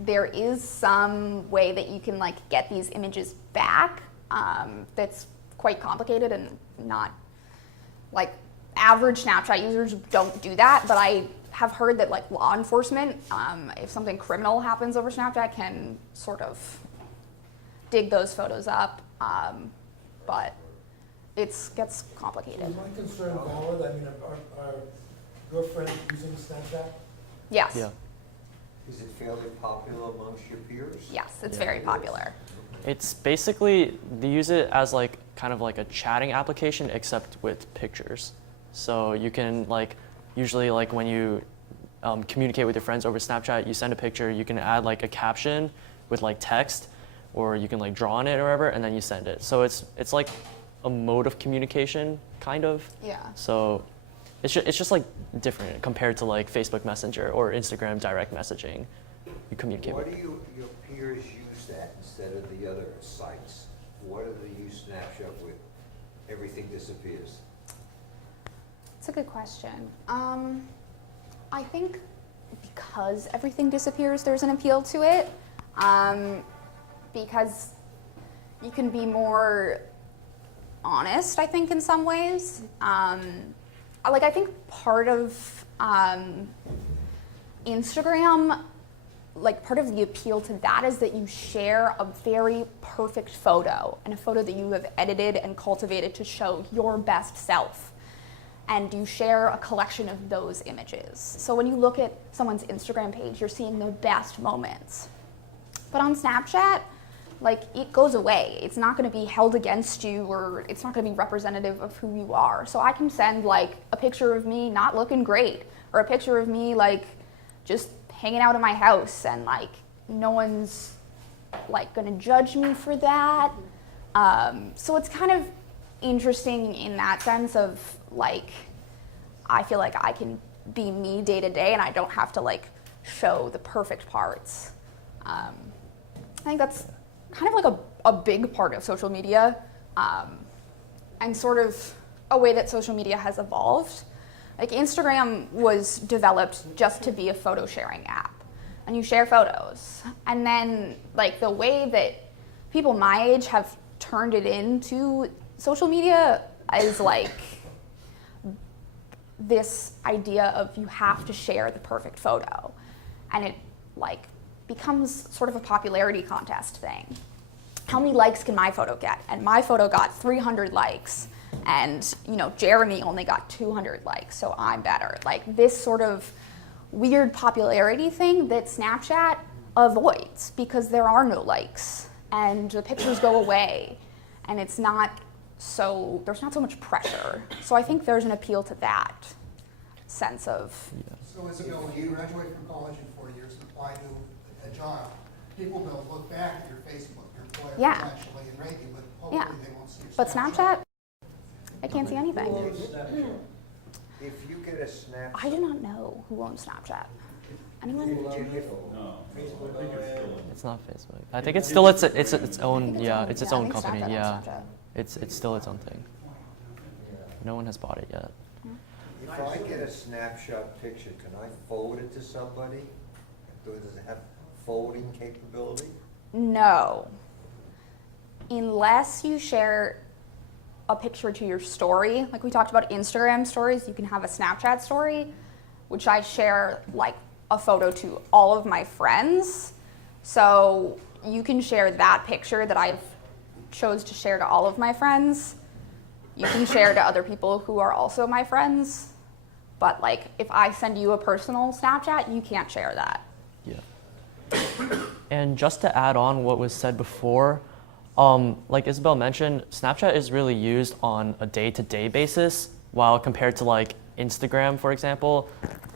There is some way that you can like get these images back, that's quite complicated and not like average Snapchat users don't do that, but I have heard that like law enforcement, if something criminal happens over Snapchat, can sort of dig those photos up, but it gets complicated. Is my concern valid? I mean, are your friends using Snapchat? Yes. Yeah. Is it fairly popular amongst your peers? Yes, it's Yeah. very popular. It's basically, they use it as like kind of like a chatting application except with pictures. So you can like, usually like when you communicate with your friends over Snapchat, you send a picture, you can add like a caption with like text, or you can like draw on it or whatever, and then you send it. So it's like a mode of communication, kind of. Yeah. So it's just like different compared to like Facebook Messenger or Instagram direct messaging. You communicate Why with. do your peers use that instead of the other sites? Why do they use Snapchat with everything disappears? That's a good question. I think because everything disappears, there's an appeal to it, because you can be more honest, I think, in some ways. Like, I think part of Instagram, like part of the appeal to that is that you share a very perfect photo, and a photo that you have edited and cultivated to show your best self. And you share a collection of those images. So when you look at someone's Instagram page, you're seeing the best moments. But on Snapchat, like, it goes away. It's not gonna be held against you, or it's not gonna be representative of who you are. So I can send like a picture of me not looking great, or a picture of me like just hanging out in my house, and like no one's like gonna judge me for that. So it's kind of interesting in that sense of like, I feel like I can be me day to day, and I don't have to like show the perfect parts. I think that's kind of like a big part of social media, and sort of a way that social media has evolved. Like, Instagram was developed just to be a photo sharing app, and you share photos. And then like the way that people my age have turned it into social media is like this idea of you have to share the perfect photo, and it like becomes sort of a popularity contest thing. How many likes can my photo get? And my photo got 300 likes, and Jeremy only got 200 likes, so I'm better. Like, this sort of weird popularity thing that Snapchat avoids, because there are no likes and the pictures go away, and there's not so much pressure. So I think there's an appeal to that sense of. So Isabel, when you graduate from college in 4 years and apply to a job, people will look back at your Facebook, your employer Yeah. potentially, and rate you, but hopefully Yeah. they won't see your But Snapchat, I can't see anything. If you get a snapshot. I do not know who owns Snapchat. Anyone? No, I think it's still. It's not Facebook. I think it's still its own. Yeah, it's its I own think company. Snapchat owns Yeah, Snapchat. it's still its own thing. No one has bought it yet. If I get a snapshot picture, can I forward it to somebody? Does it have forwarding capability? No. Unless you share a picture to your story, like we talked about Instagram stories, you can have a Snapchat story, which I share like a photo to all of my friends. So you can share that picture that I've chose to share to all of my friends. You can share to other people who are also my friends. But like if I send you a personal Snapchat, you can't share that. Yeah. And just to add on what was said before, like Isabel mentioned, Snapchat is really used on a day-to-day basis, while compared to like Instagram, for example,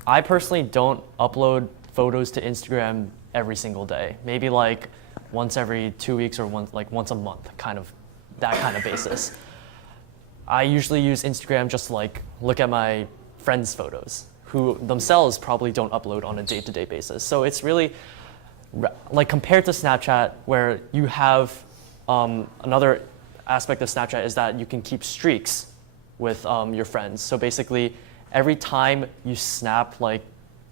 I personally don't upload photos to Instagram every single day. Maybe like once every 2 weeks or once a month, that kind of basis. I usually use Instagram just to like look at my friends' photos, who themselves probably don't upload on a day-to-day basis. So it's really like compared to Snapchat, where you have another aspect of Snapchat is that you can keep streaks with your friends. So basically, every time you snap like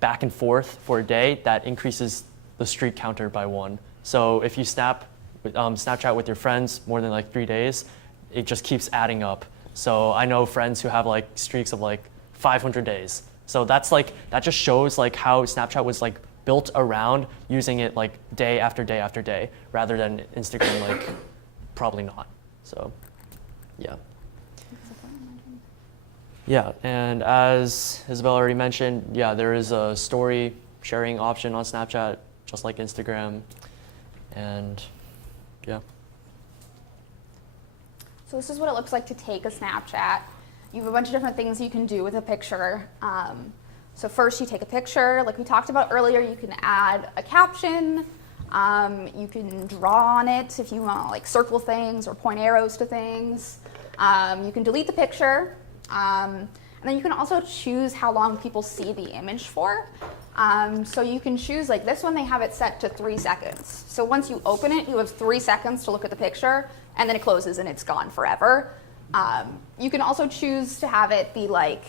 back and forth for a day, that increases the streak counter by 1. So if you Snapchat with your friends more than like 3 days, it just keeps adding up. So I know friends who have like streaks of like 500 days. So that just shows like how Snapchat was like built around using it like day after day after day, rather than Instagram like probably not. So yeah. Yeah, and as Isabel already mentioned, yeah, there is a story sharing option on Snapchat, just like Instagram, and yeah. So this is what it looks like to take a Snapchat. You have a bunch of different things you can do with a picture. So first you take a picture, like we talked about earlier, you can add a caption, you can draw on it if you want to like circle things or point arrows to things. You can delete the picture, and then you can also choose how long people see the image for. So you can choose, like this one, they have it set to 3 seconds. So once you open it, you have 3 seconds to look at the picture, and then it closes and it's gone forever. You can also choose to have it be like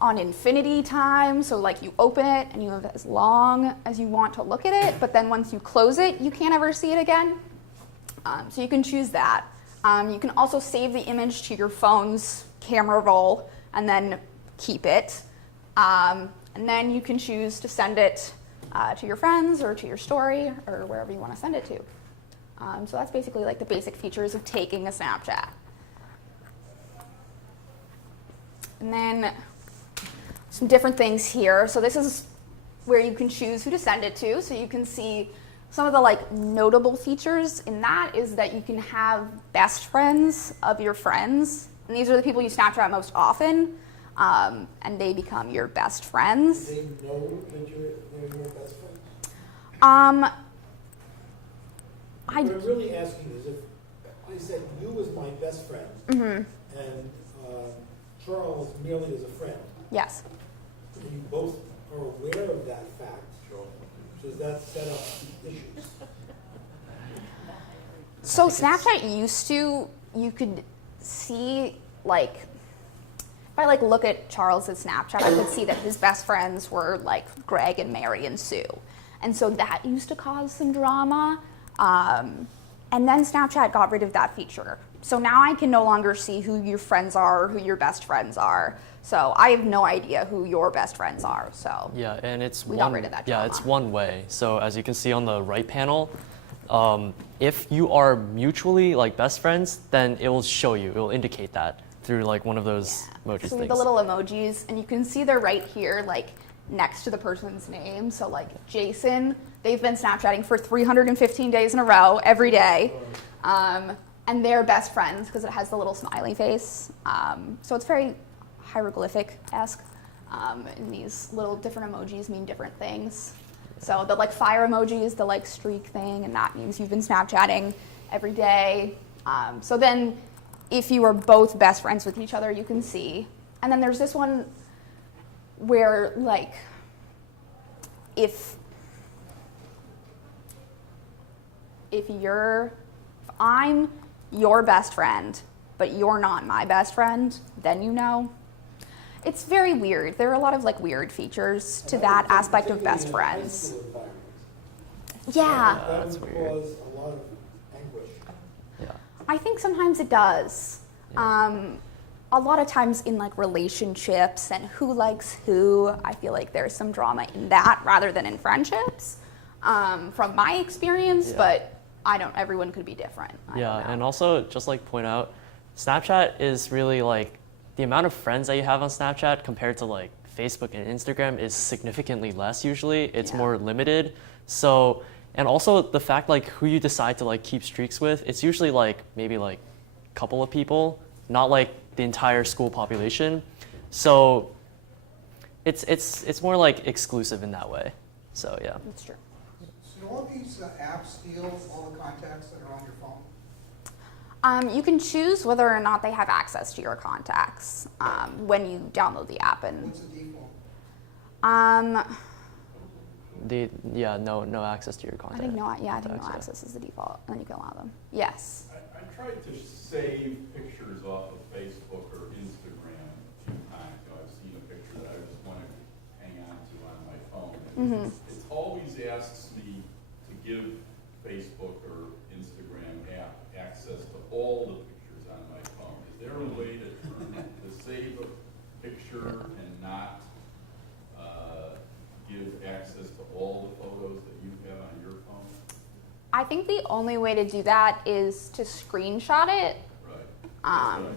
on infinity time, so like you open it and you have as long as you want to look at it, but then once you close it, you can't ever see it again. So you can choose that. You can also save the image to your phone's camera roll and then keep it. And then you can choose to send it to your friends or to your story or wherever you want to send it to. So that's basically like the basic features of taking a Snapchat. And then some different things here. So this is where you can choose who to send it to. So you can see some of the like notable features in that is that you can have best friends of your friends. And these are the people you Snapchat most often. And they become your best friends. Do they know that they're your best friend? What I'm really asking is if I said you was my best friend, and Charles merely as a friend, Yes. and you both are aware of that fact, does that set up issues? So Snapchat used to, you could see like, if I like look at Charles's Snapchat, I could see that his best friends were like Greg and Mary and Sue. And so that used to cause some drama. And then Snapchat got rid of that feature. So now I can no longer see who your friends are, or who your best friends are. So I have no idea who your best friends are. So Yeah, and it's we got rid of that yeah, drama. it's one way. So as you can see on the right panel, if you are mutually like best friends, then it will show you, it will indicate that through like one of those emojis So things. the little emojis, and you can see they're right here, like next to the person's name. So like Jason, they've been Snapchatting for 315 days in a row, every day. And they're best friends because it has the little smiley face. So it's very hieroglyphic-esque. And these little different emojis mean different things. So the like fire emoji is the like streak thing, and that means you've been Snapchatting every day. So then if you are both best friends with each other, you can see. And then there's this one where like if I'm your best friend, but you're not my best friend, then you know. It's very weird. There are a lot of like weird features to that aspect of best friends. Yeah. That That's would weird. cause a lot of anguish. Yeah. I think sometimes it does. A lot of times in like relationships and who likes who, I feel like there's some drama in that rather than in friendships, from my experience. Yeah. But everyone could be different. I Yeah, don't know. and also just like point out, Snapchat is really like the amount of friends that you have on Snapchat compared to like Facebook and Instagram is significantly less usually. It's Yeah. more limited. So, and also the fact like who you decide to like keep streaks with, it's usually like maybe like a couple of people, not like the entire school population. So it's more like exclusive in that way. So yeah. That's true. So do all these apps steal all the contacts that are on your phone? You can choose whether or not they have access to your contacts when you download the app, and What's the default? No access to your content. I think no contacts, yeah. access is the default, and then you can allow them. Yes. I tried to save pictures off of Facebook or Instagram a few times. I've seen a picture that I just want to hang on to on my phone. And it always asks me to give Facebook or Instagram app access to all the pictures on my phone. Is there a way to save a picture and not give access to all the photos that you have on your phone? I think the only way to do that is to screenshot it. Right. That's what I did.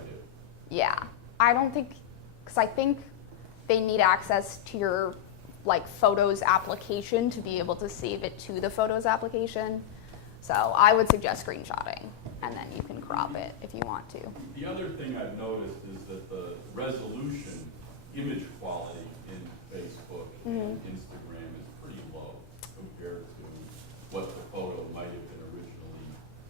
Yeah. I don't think, because I think they need access to your like Photos application to be able to save it to the Photos application. So I would suggest screenshotting, and then you can crop it if you want to. The other thing I've noticed is that the resolution, image quality in Facebook and Instagram is pretty low compared to what the photo might have been originally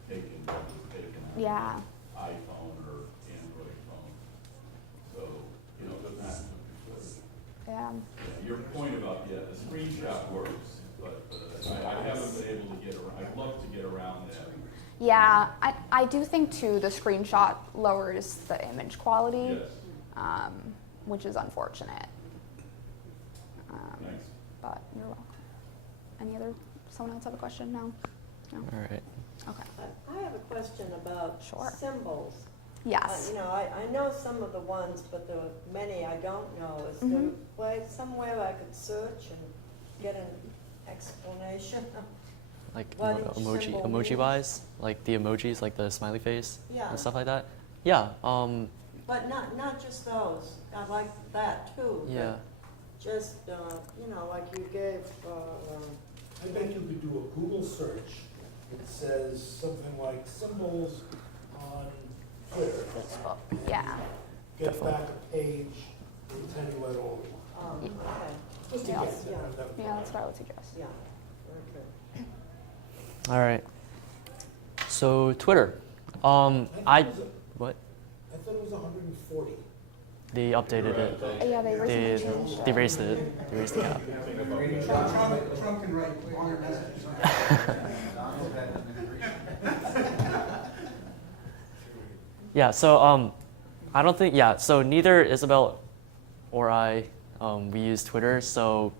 taken, when it was taken on Yeah. an iPhone or Android phone. So, it doesn't have to be good. Yeah. Yeah, your point about, the screenshot works, but I haven't been able to get around, I'd love to get around that. Yeah, I do think too the screenshot lowers the image quality, Yes, which is unfortunate. thanks. But you're welcome. Someone else have a question? No? No? All right. Okay. I have a question about Sure. symbols. Yes. I know some of the ones, but there are many I don't know. Is there a way, somewhere I could search and get an explanation? Like What each symbol emoji means? wise, like the emojis, like the smiley face Yeah. and stuff like that. Yeah. But not just those. I like that too. but Yeah. Just, like you gave, I bet you could do a Google search that says something like symbols on Twitter. Facebook. Yeah. Get back a page, and tell you what all, okay, just to Yeah. get there. Yeah, that's what I would suggest. yeah, very good. All right. So Twitter. I I thought it was 140. they updated it. Yeah, they recently They changed it. they raised it. They raised the app. Trump can write longer messages on Yeah. So I don't think. Yeah. So neither Isabel or I we use Twitter. So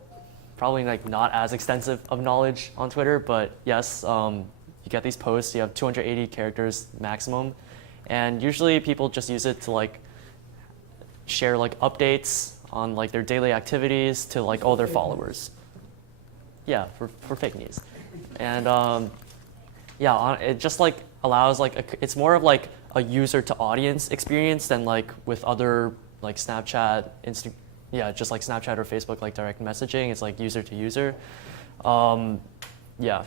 probably like not as extensive of knowledge on Twitter. But yes, you get these posts. You have 280 characters maximum, and usually people just use it to like share like updates on like their daily activities to like all their followers. Yeah, for fake news, and it just like allows like it's more of like a user to audience experience than like with other like Snapchat, just like Snapchat or Facebook like direct messaging. It's like user to user. Yeah,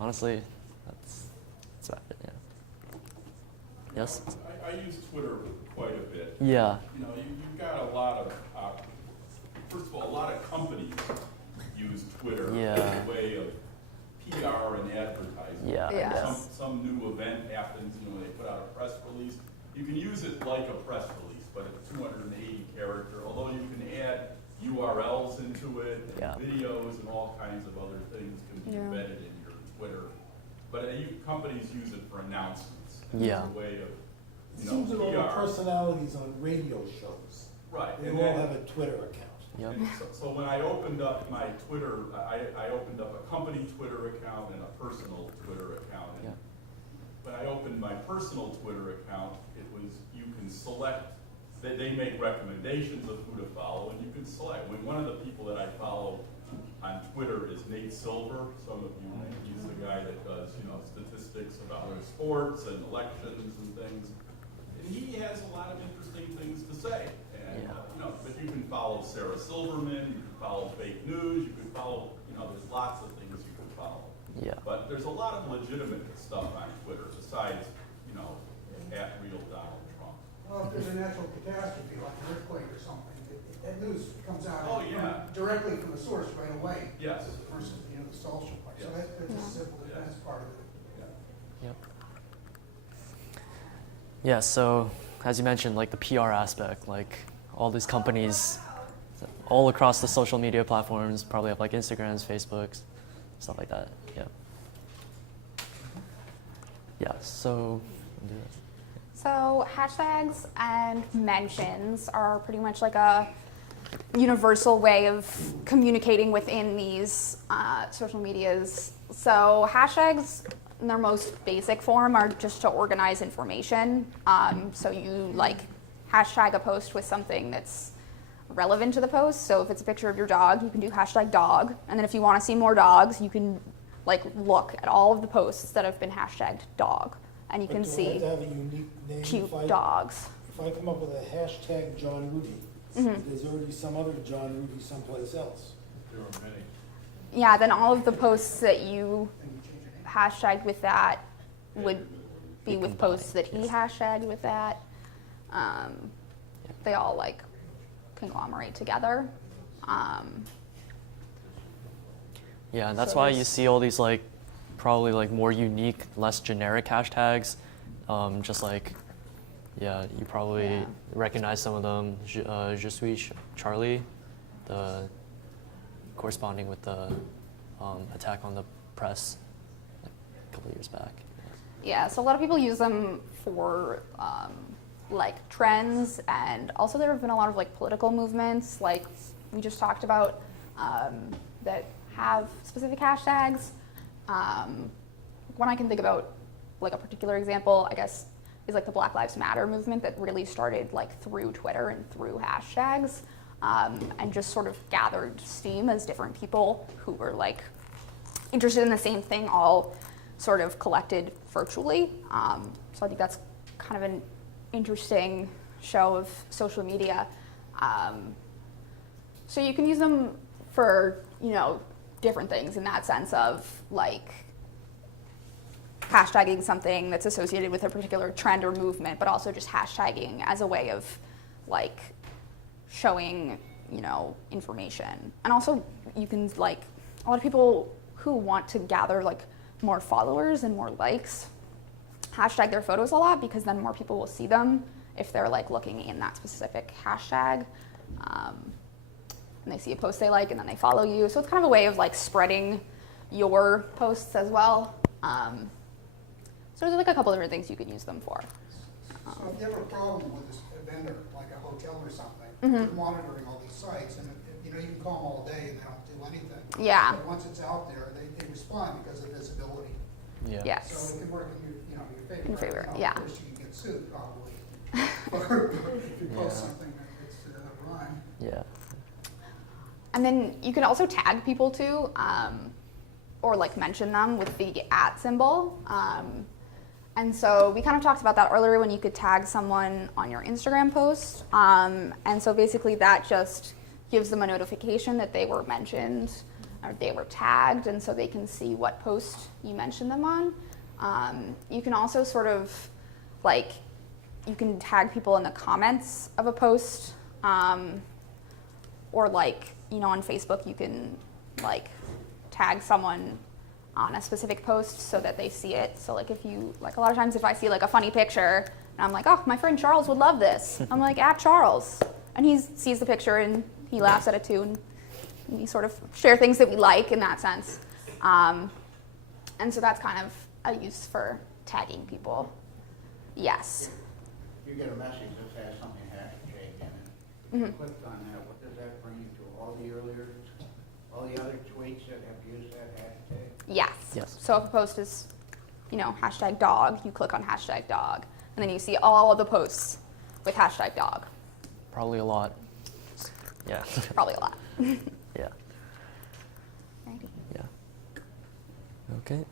honestly, that's about it. Yeah. Yes. I use Twitter quite a bit. Yeah. You've got a lot of, first of all, a lot of companies use Twitter Yeah. as a way of PR and advertising. Yeah. Yes. Some new event happens, they put out a press release. You can use it like a press release, but it's 280 character, although you can add Yeah. Videos and all kinds of other things can be Yeah. embedded in your Twitter. But companies use it for announcements. Yeah. As a way of, It seems that all the PR. personalities on radio shows, Right. they and all then- have a Twitter account. Yep. And so when I opened up my Twitter, I opened up a company Twitter account and a personal Twitter account. And Yeah. when I opened my personal Twitter account, it was, you can select, they make recommendations of who to follow, and you can select. One of the people that I follow on Twitter is Nate Silver. Some of you know, he's the guy that does, statistics about sports and elections and things. And he has a lot of interesting things to say. And, but you can follow Sarah Silverman, you can follow fake news, you can follow, there's lots of things you can follow. Yeah. But there's a lot of legitimate stuff on Twitter besides, at real Donald Trump. Well, if there's a natural catastrophe like an earthquake or something, that news comes out Oh, yeah. directly from the source right away. Yes. Versus, the social part. So Yes. that's a simple defense part of it. Yep. Yeah, so as you mentioned, like the PR aspect, like all these companies all across the social media platforms probably have like Instagrams, Facebooks, stuff like that. Yeah. Yeah, so. So hashtags and mentions are pretty much like a universal way of communicating within these social medias. So hashtags in their most basic form are just to organize information. So you hashtag a post with something that's relevant to the post. So if it's a picture of your dog, you can do hashtag dog. And then if you want to see more dogs, you can look at all of the posts that have been hashtagged dog. And you can Do I see have to have a unique name? cute If I- dogs. If I come up with a hashtag John Rudy, Mm-hmm. there's already some other John Rudy someplace else. There are many. Yeah, then all of the posts that you hashtagged with that would be with posts that he hashtagged with that. They all conglomerate together. Yeah, and that's So why there's- you see all these probably more unique, less generic hashtags. You probably Yeah. recognize some of them. Je suis Charlie, the corresponding with the attack on the press a couple of years back. Yeah, so a lot of people use them for trends, and also there have been a lot of political movements, like we just talked about, that have specific hashtags. One I can think about, a particular example, I guess, is the Black Lives Matter movement that really started through Twitter and through hashtags, and just sort of gathered steam as different people who were interested in the same thing all sort of collected virtually. So I think that's kind of an interesting show of social media. So you can use them for, different things in that sense of hashtagging something that's associated with a particular trend or movement, but also just hashtagging as a way of showing, information. And also you can a lot of people who want to gather more followers and more likes hashtag their photos a lot, because then more people will see them if they're looking in that specific hashtag. And they see a post they like and then they follow you. So it's kind of a way of spreading your posts as well. So there's a couple different things you could use them for. So if you have a problem with this vendor, like a hotel or something, Mm-hmm. they're monitoring all these sites, and you can call them all day and they don't do anything. Yeah. But once it's out there, they respond because of visibility. Yeah. Yes. So it can work in your favor. In your favor, Of yeah. course, you can get sued probably. Or if you post Yeah. something that's rhyme. Yeah. And then you can also tag people too, or mention them with the @ symbol. And so we kind of talked about that earlier when you could tag someone on your Instagram post. And so basically that just gives them a notification that they were mentioned or they were tagged, and so they can see what post you mentioned them on. You can also sort of you can tag people in the comments of a post, or on Facebook you can tag someone on a specific post so that they see it. So if you, a lot of times if I see a funny picture and I'm oh, my friend Charles would love this, I'm @ Charles. And he sees the picture and he laughs at it too, and we sort of share things that we like in that sense. And so that's kind of a use for tagging people. Yes. You get a message that has something hashtag in it. If you clicked on that, what does that bring you to? All the other tweets that have used that hashtag? Yes. Yes. So if a post is, hashtag dog, you click on hashtag dog, and then you see all of the posts with hashtag dog. Probably a lot. Yeah. Probably a lot. Yeah. Alrighty. Yeah. Okay.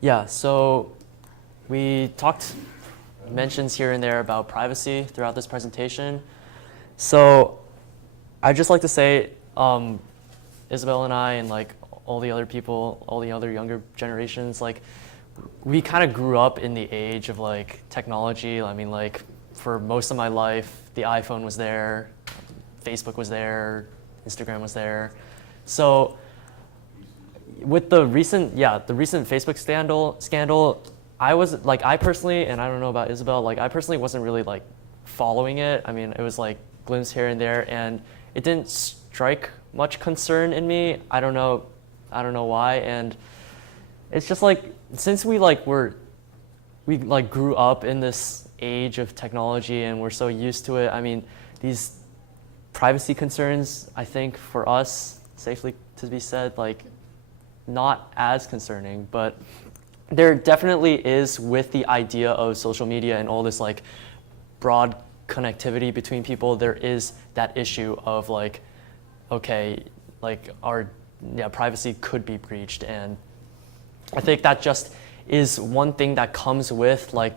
Yeah, so we talked mentions here and there about privacy throughout this presentation. So I'd just like to say, Isabel and I and like all the other people, all the other younger generations, like we kind of grew up in the age of like technology. I mean, like for most of my life, the iPhone was there, Facebook was there, Instagram was there. So with the recent Facebook scandal, I personally, and I don't know about Isabel, like I personally wasn't really like following it. I mean, it was like glimpses here and there, and it didn't strike much concern in me. I don't know why, and it's just like since we grew up in this age of technology and we're so used to it. I mean, these privacy concerns, I think for us, safely to be said, like not as concerning, but there definitely is, with the idea of social media and all this like broad connectivity between people, there is that issue of like, okay, like our privacy could be breached. And I think that just is one thing that comes with like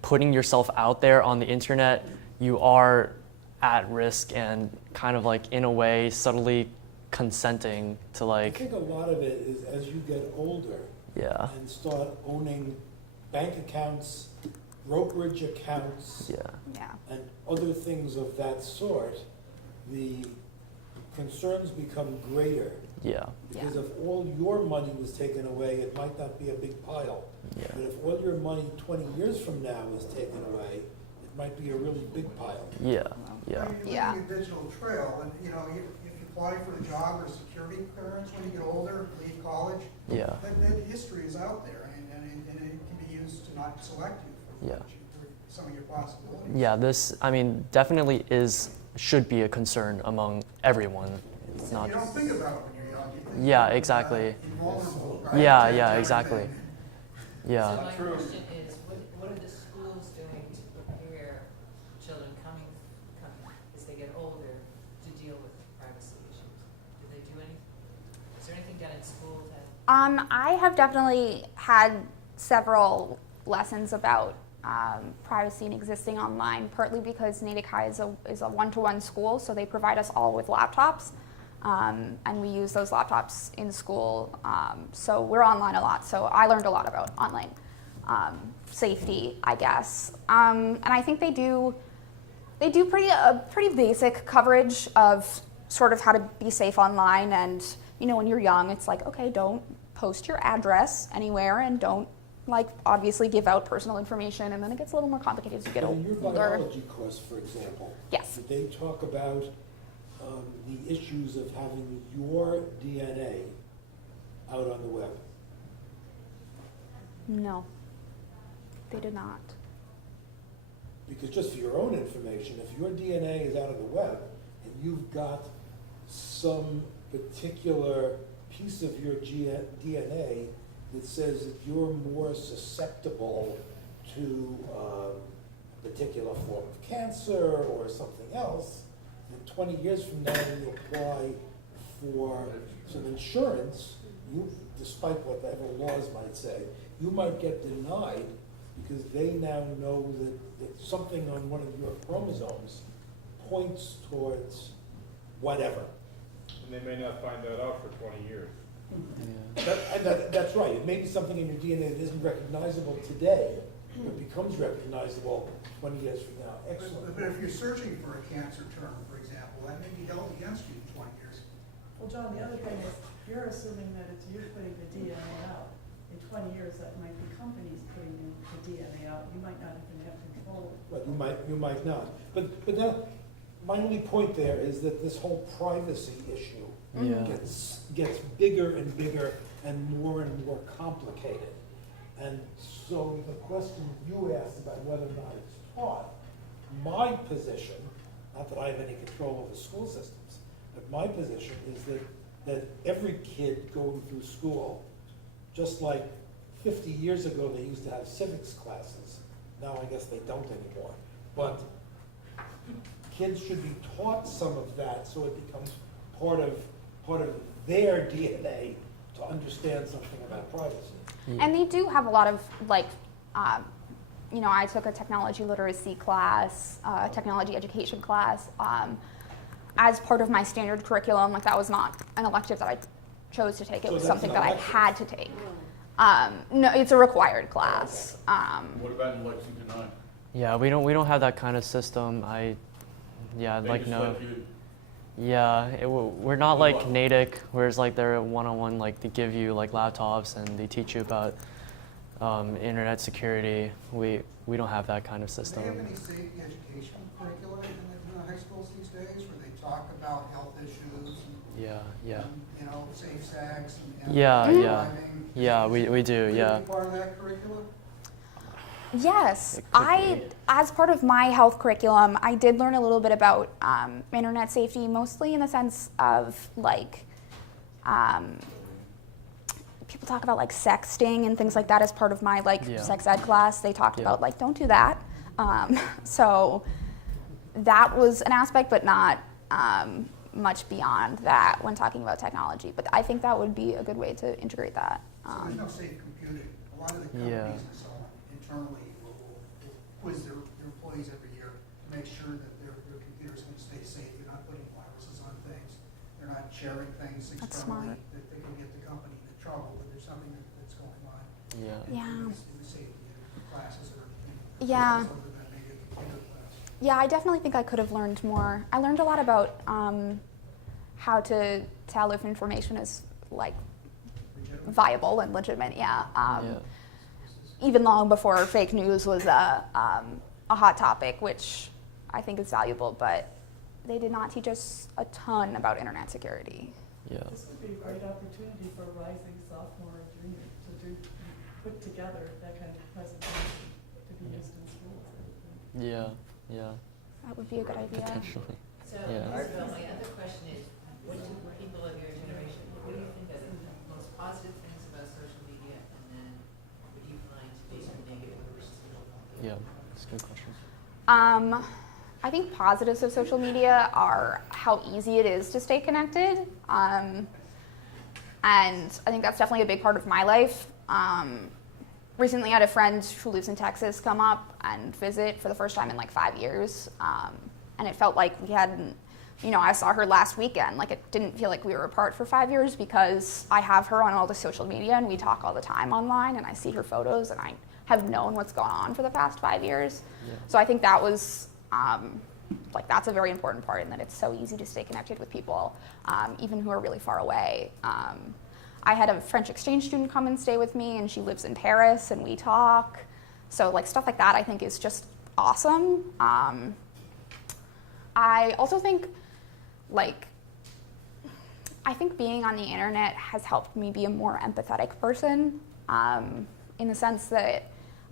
putting yourself out there on the internet. You are at risk and kind of like in a way subtly consenting to like. I think a lot of it is as you get older and start owning bank accounts, brokerage accounts, and other things of that sort, the concerns become greater. Because if all your money was taken away, it might not be a big pile. But if all your money 20 years from now is taken away, it might be a really big pile. You're leaving a digital trail, and if you apply for a job or security clearance when you get older, leave college, that history is out there, and it can be used to not select you for some of your possibilities. Yeah, this, I mean, definitely should be a concern among everyone. It's not. You don't think about it when you're young. You think exactly. vulnerable, right? Yeah, exactly. Yeah. So my question is, what are the schools doing to prepare children coming as they get older to deal with privacy issues? Do they do anything? Is there anything done in school that? I have definitely had several lessons about privacy and existing online, partly because Natick High is a one-to-one school, so they provide us all with laptops, and we use those laptops in school. So we're online a lot, so I learned a lot about online safety, I guess. And I think they do pretty basic coverage of sort of how to be safe online. And when you're young, it's like, okay, don't post your address anywhere, and don't obviously give out personal information. And then it gets a little more complicated as you get older. In your biology course, for example, did they talk about the issues of having your DNA out on the web? No, they did not. Because just for your own information, if your DNA is out on the web and you've got some particular piece of your DNA that says that you're more susceptible to a particular form of cancer or something else, and 20 years from now you apply for some insurance, despite whatever laws might say, you might get denied because they now know that something on one of your chromosomes points towards whatever. And they may not find that out for 20 years. That's right. It may be something in your DNA that isn't recognizable today, but becomes recognizable 20 years from now. Excellent. But if you're searching for a cancer term, for example, that may be held against you in 20 years. Well, John, the other thing is, you're assuming that it's you putting the DNA out. In 20 years, that might be companies putting the DNA out. You might not even have control. Well, you might not. But now, my only point there is that this whole privacy issue Yeah. gets bigger and bigger and more complicated. And so the question you asked about whether or not it's taught, my position, not that I have any control over school systems, but my position is that every kid going through school, just like 50 years ago they used to have civics classes, now I guess they don't anymore, but kids should be taught some of that so it becomes part of their DNA to understand something about privacy. And they do have a lot of, like, you know, I took a technology literacy class, technology education class, as part of my standard curriculum. Like, that was not an elective that I chose to take. It So was that's something an that I elective? had to take. No, it's a required class. What about in Lexington High? Yeah, we don't have that kind of system. They Like just no. let you- Yeah, we're not What? like Natick, whereas like they're one-on-one, like they give you like laptops and they teach you about internet security. We don't have that kind of Do they system. have any safety education curricula in the high schools these days where they talk about health issues Yeah, yeah. and, you know, safe sex and Yeah, driving? yeah. Yeah, we do, Would it yeah. be part of that curriculum? Yes, It could I, be. as part of my health curriculum, I did learn a little bit about internet safety, mostly in the sense of like, people talk about like sexting and things like that as part of my like Yeah. sex ed class. They talked Yeah. about like, don't do that. So that was an aspect, but not much beyond that when talking about technology. But I think that would be a good way to integrate that. So there's no safe computing. A lot of the Yeah. companies and so on internally will quiz their employees every year to make sure that their computer's going to stay safe. They're not putting viruses on things. They're not sharing things That's externally smart. that they can get the company into trouble, but there's something that's going on Yeah. in the safety classes or Yeah. other than maybe a computer class. Yeah, I definitely think I could have learned more. I learned a lot about how to tell if information is like viable and legitimate. Yeah. Even long before fake news was a hot topic, which I think is valuable, but they did not teach us a ton about internet security. Yeah. This would be a great opportunity for rising sophomore and junior to put together that kind of presentation to be used in schools. Yeah, yeah. That would be a good idea. Potentially. So, Yeah. Isabel, my other question is, what do people of your generation, what do you think are the most positive things about social media, and then what do you find to be negative versus negative? Yeah, that's a good question. I think positives of social media are how easy it is to stay connected. And I think that's definitely a big part of my life. Recently I had a friend who lives in Texas come up and visit for the first time in like 5 years. And it felt like we hadn't, you know, I saw her last weekend. Like, it didn't feel like we were apart for 5 years because I have her on all the social media and we talk all the time online and I see her photos and I have known what's going on for the past 5 years. Yeah. So I think that was, like, that's a very important part, in that it's so easy to stay connected with people, even who are really far away. I had a French exchange student come and stay with me, and she lives in Paris, and we talk. So, like, stuff like that I think is just awesome. I also think, like, I think being on the internet has helped me be a more empathetic person, in the sense that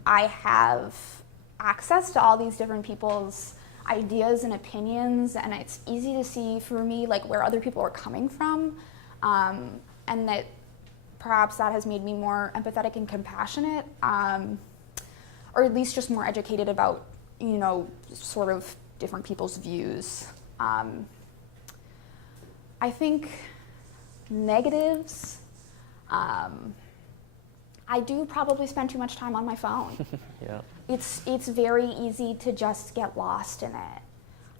I have access to all these different people's ideas and opinions, and it's easy to see for me like where other people are coming from, and that perhaps that has made me more empathetic and compassionate, or at least just more educated about, you know, sort of different people's views. I think negatives, I do probably spend too much time on my phone. Yeah. It's very easy to just get lost in it.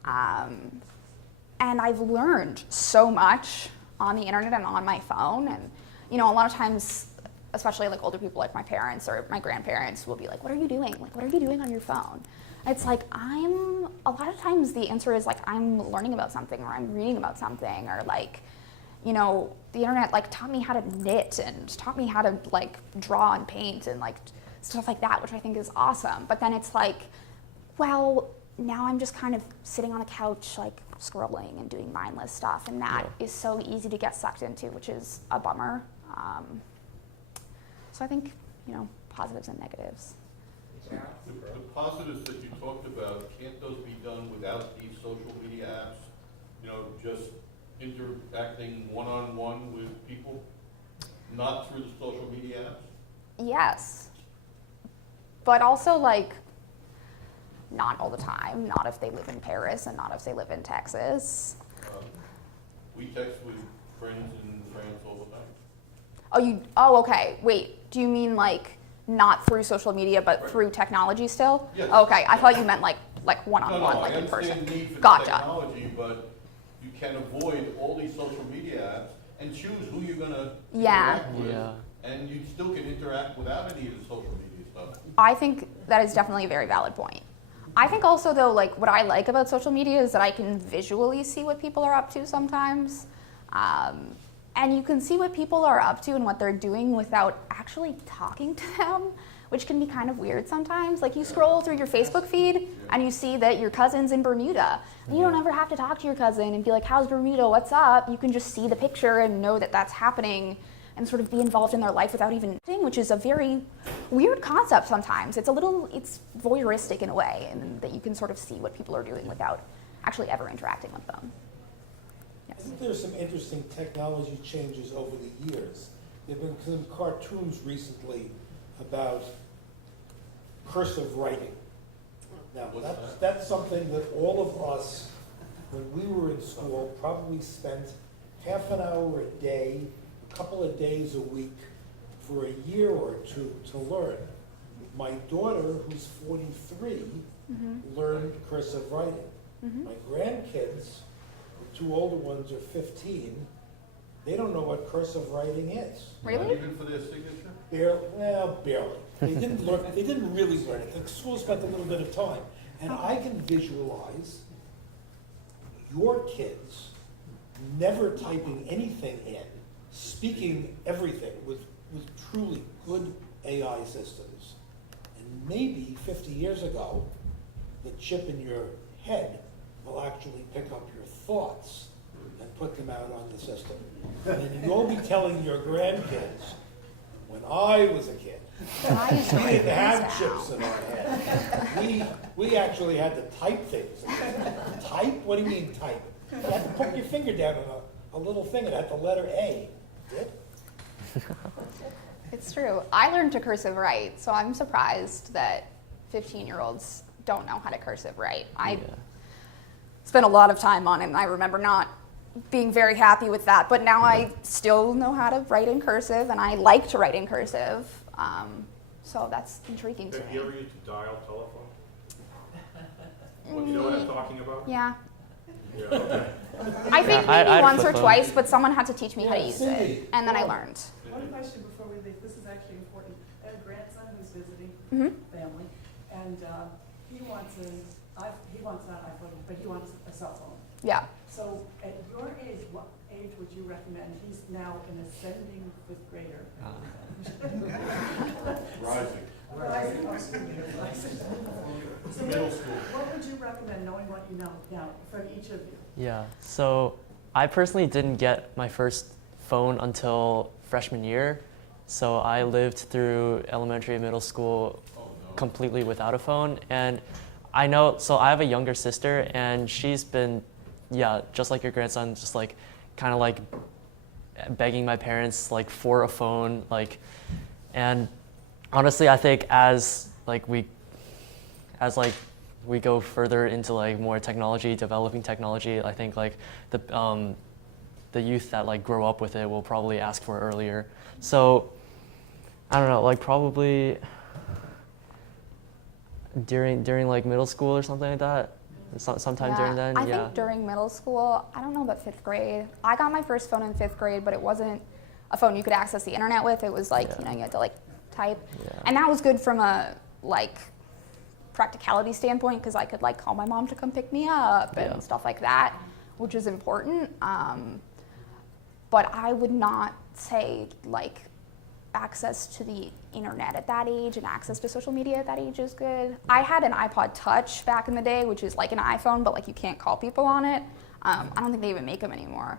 And I've learned so much on the internet and on my phone. And, you know, a lot of times, especially like older people like my parents or my grandparents will be like, what are you doing? Like, what are you doing on your phone? It's like, a lot of times the answer is like, I'm learning about something, or I'm reading about something, or like, you know, the internet like taught me how to knit and taught me how to like draw and paint and like stuff like that, which I think is awesome. But then it's like, well, now I'm just kind of sitting on the couch, like scrolling and doing mindless stuff, and that is so easy to get sucked into, which is a bummer. So I think, positives and negatives. The positives that you talked about, can't those be done without these social media apps? Just interacting one-on-one with people, not through the social media apps? Yes. But also, like, not all the time. Not if they live in Paris and not if they live in Texas. We text with friends in France all the time. Oh, okay. Wait, do you mean like not through social media but through technology still? Yes. Okay, I thought you meant like one-on-one, No, like I in person. understand the need for Gotcha. the technology, but you can avoid all these social media apps and choose who you're gonna interact with. Yeah. And you still can interact without any of the social media stuff. I think that is definitely a very valid point. I think also though, like what I like about social media is that I can visually see what people are up to sometimes. And you can see what people are up to and what they're doing without actually talking to them, which can be kind of weird sometimes. Like you scroll through your Facebook feed and you see that your cousin's in Bermuda. And you don't ever have to talk to your cousin and be like, how's Bermuda, what's up? You can just see the picture and know that that's happening and sort of be involved in their life without even, which is a very weird concept sometimes. It's voyeuristic in a way, and that you can sort of see what people are doing without actually ever interacting with them. I think there's some interesting technology changes over the years. There have been some cartoons recently about cursive writing. Now, that's something that all of us, when we were in school, probably spent half an hour a day, a couple of days a week, for a year or two to learn. My daughter, who's 43, learned cursive writing. My grandkids, the two older ones are 15, they don't know what cursive writing is. Really? Not even for their signature? Barely. They didn't learn. They didn't really learn it. The school spent a little bit of time, and I can visualize your kids never typing anything in, speaking everything with truly good AI systems. And maybe 50 years ago, the chip in your head will actually pick up your thoughts and put them out on the system. And then you'll be telling your grandkids, when I was a kid, we didn't have chips in our head. We actually had to type things. Type? What do you mean type? You had to put your finger down on a little thing and it had the letter A. It's true. I learned to cursive write, so I'm surprised that 15-year-olds don't know how to cursive write. I spent a lot of time on it, and I remember not being very happy with that, but now I still know how to write in cursive, and I like to write in cursive, so that's intriguing to me. Have you ever used a dial telephone? You know what I'm talking about? Yeah. Yeah, okay. I think maybe once or twice, but someone had to teach me how to use it, and then I learned. One question before we leave, this is actually important. I have a grandson who's visiting family, and he wants not an iPhone, but he wants a cell phone. Yeah. So at your age, what age would you recommend? He's now an ascending fifth grader. Rising. So what would you recommend, knowing what you know now, from each of you? Yeah, so I personally didn't get my first phone until freshman year. So I lived through elementary and middle school completely without a phone. And I know, so I have a younger sister, and she's been, just like your grandson, just like kind of like begging my parents like for a phone, like, and honestly, I think as we go further into like more technology, developing technology, I think like the youth that like grow up with it will probably ask for it earlier. So I don't know, like probably during like middle school or something like that. Sometime during then. I think during middle school, I don't know about fifth grade. I got my first phone in fifth grade, but it wasn't a phone you could access the internet with. It was like, you had to like type. And that was good from a like practicality standpoint, because I could like call my mom to come pick me up and stuff like that, which is important. But I would not say like access to the internet at that age and access to social media at that age is good. I had an iPod Touch back in the day, which is like an iPhone, but like you can't call people on it. I don't think they even make them anymore.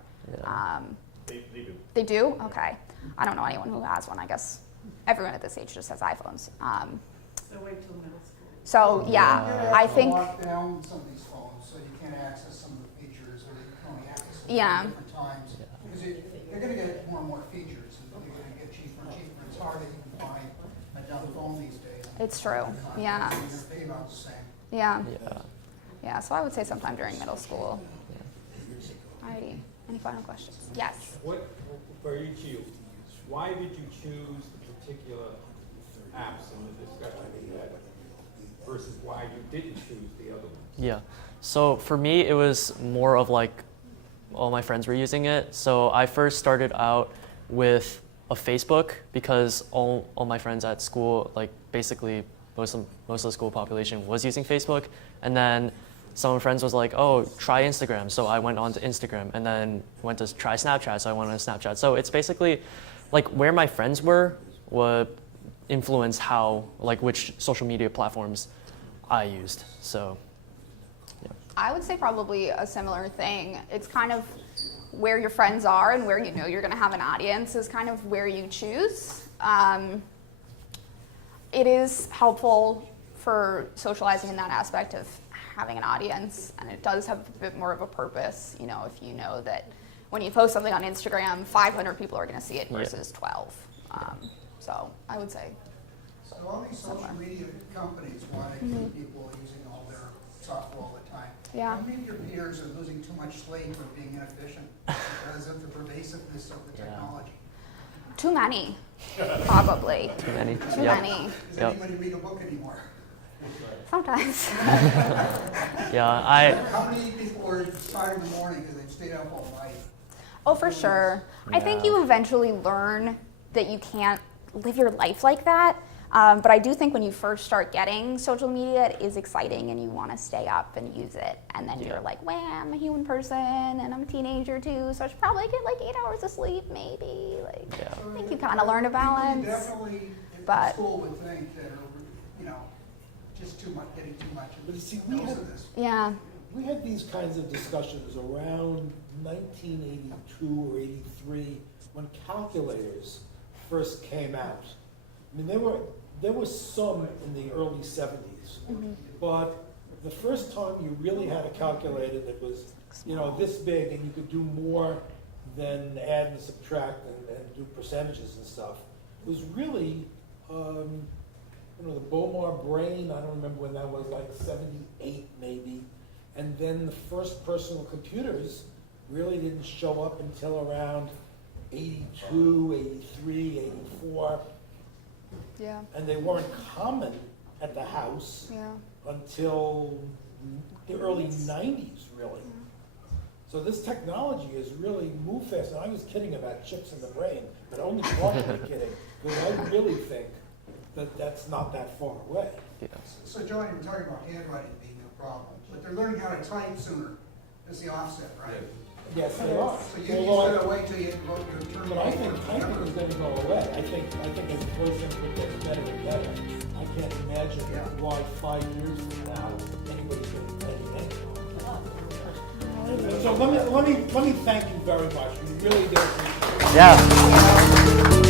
They do. They do? Okay. I don't know anyone who has one. I guess everyone at this age just has iPhones. So wait till middle school. So yeah, I think. Lock down some of these phones so you can't access some of the features, or you can only access them Yeah. at different times. Because they're gonna get more and more features, and they're gonna get cheaper and cheaper. It's hard that you can find a dumb phone these days. It's true. Yeah. They're paying about the same. Yeah. Yeah. Yeah. So I would say sometime during middle school. Alrighty. Any final questions? Yes. What, for each of you, why did you choose the particular apps in the discussion we had versus why you didn't choose the other ones? Yeah. So for me, it was more of like all my friends were using it. So I first started out with a Facebook because all my friends at school, like basically most of the school population was using Facebook. And then some of my friends was like, oh, try Instagram. So I went on to Instagram, and then went to try Snapchat. So I went on to Snapchat. So it's basically like where my friends were would influence how, like which social media platforms I used. So yeah. I would say probably a similar thing. It's kind of where your friends are and where you know you're going to have an audience is kind of where you choose. It is helpful for socializing in that aspect of having an audience, and it does have a bit more of a purpose, you know, if you know that when you post something on Instagram, 500 people are going to see it versus 12. So I would say. So all these social media companies want to keep people using all their software all the time. Yeah. How many of your peers are losing too much sleep or being inefficient because of the pervasiveness of the technology? Too many, probably. Too many. Too many. Does anybody read a book anymore? Sometimes. Yeah, How many people are tired in the morning because they've stayed up all night? Oh, for sure. I think you eventually learn that you can't live your life like that. But I do think when you first start getting social media, it is exciting and you want to stay up and use it. And then you're like, well, I'm a human person and I'm a teenager too, so I should probably get like 8 hours of sleep maybe. Like, I think you kind of learn a balance. People definitely but in school would think that are, you know, just too much, getting too much. But you see, we had these kinds of discussions around 1982 or 83 when calculators first came out. I mean, there was some in the early 70s, but the first time you really had a calculator that was, you know, this big and you could do more than add and subtract and do percentages and stuff, was really, you know, the Bowmar Brain. I don't remember when that was, like 78 maybe. And then the first personal computers really didn't show up until around 82, 83, 84. Yeah. And they weren't common at the house until the early 90s, really. So this technology has really moved fast. And I was kidding about chips in the brain, but only partly kidding, because I really think that that's not that far away. So Johnny, we're talking about handwriting being a problem, but they're learning how to type sooner. That's the offset, right? Yes, they are. So you gotta wait till you vote your turn. But I think typing is going to go away. I think as voice input gets better and better, I can't imagine why 5 years from now anybody's going to type anything. So let me thank you very much. We really do appreciate it. Yeah.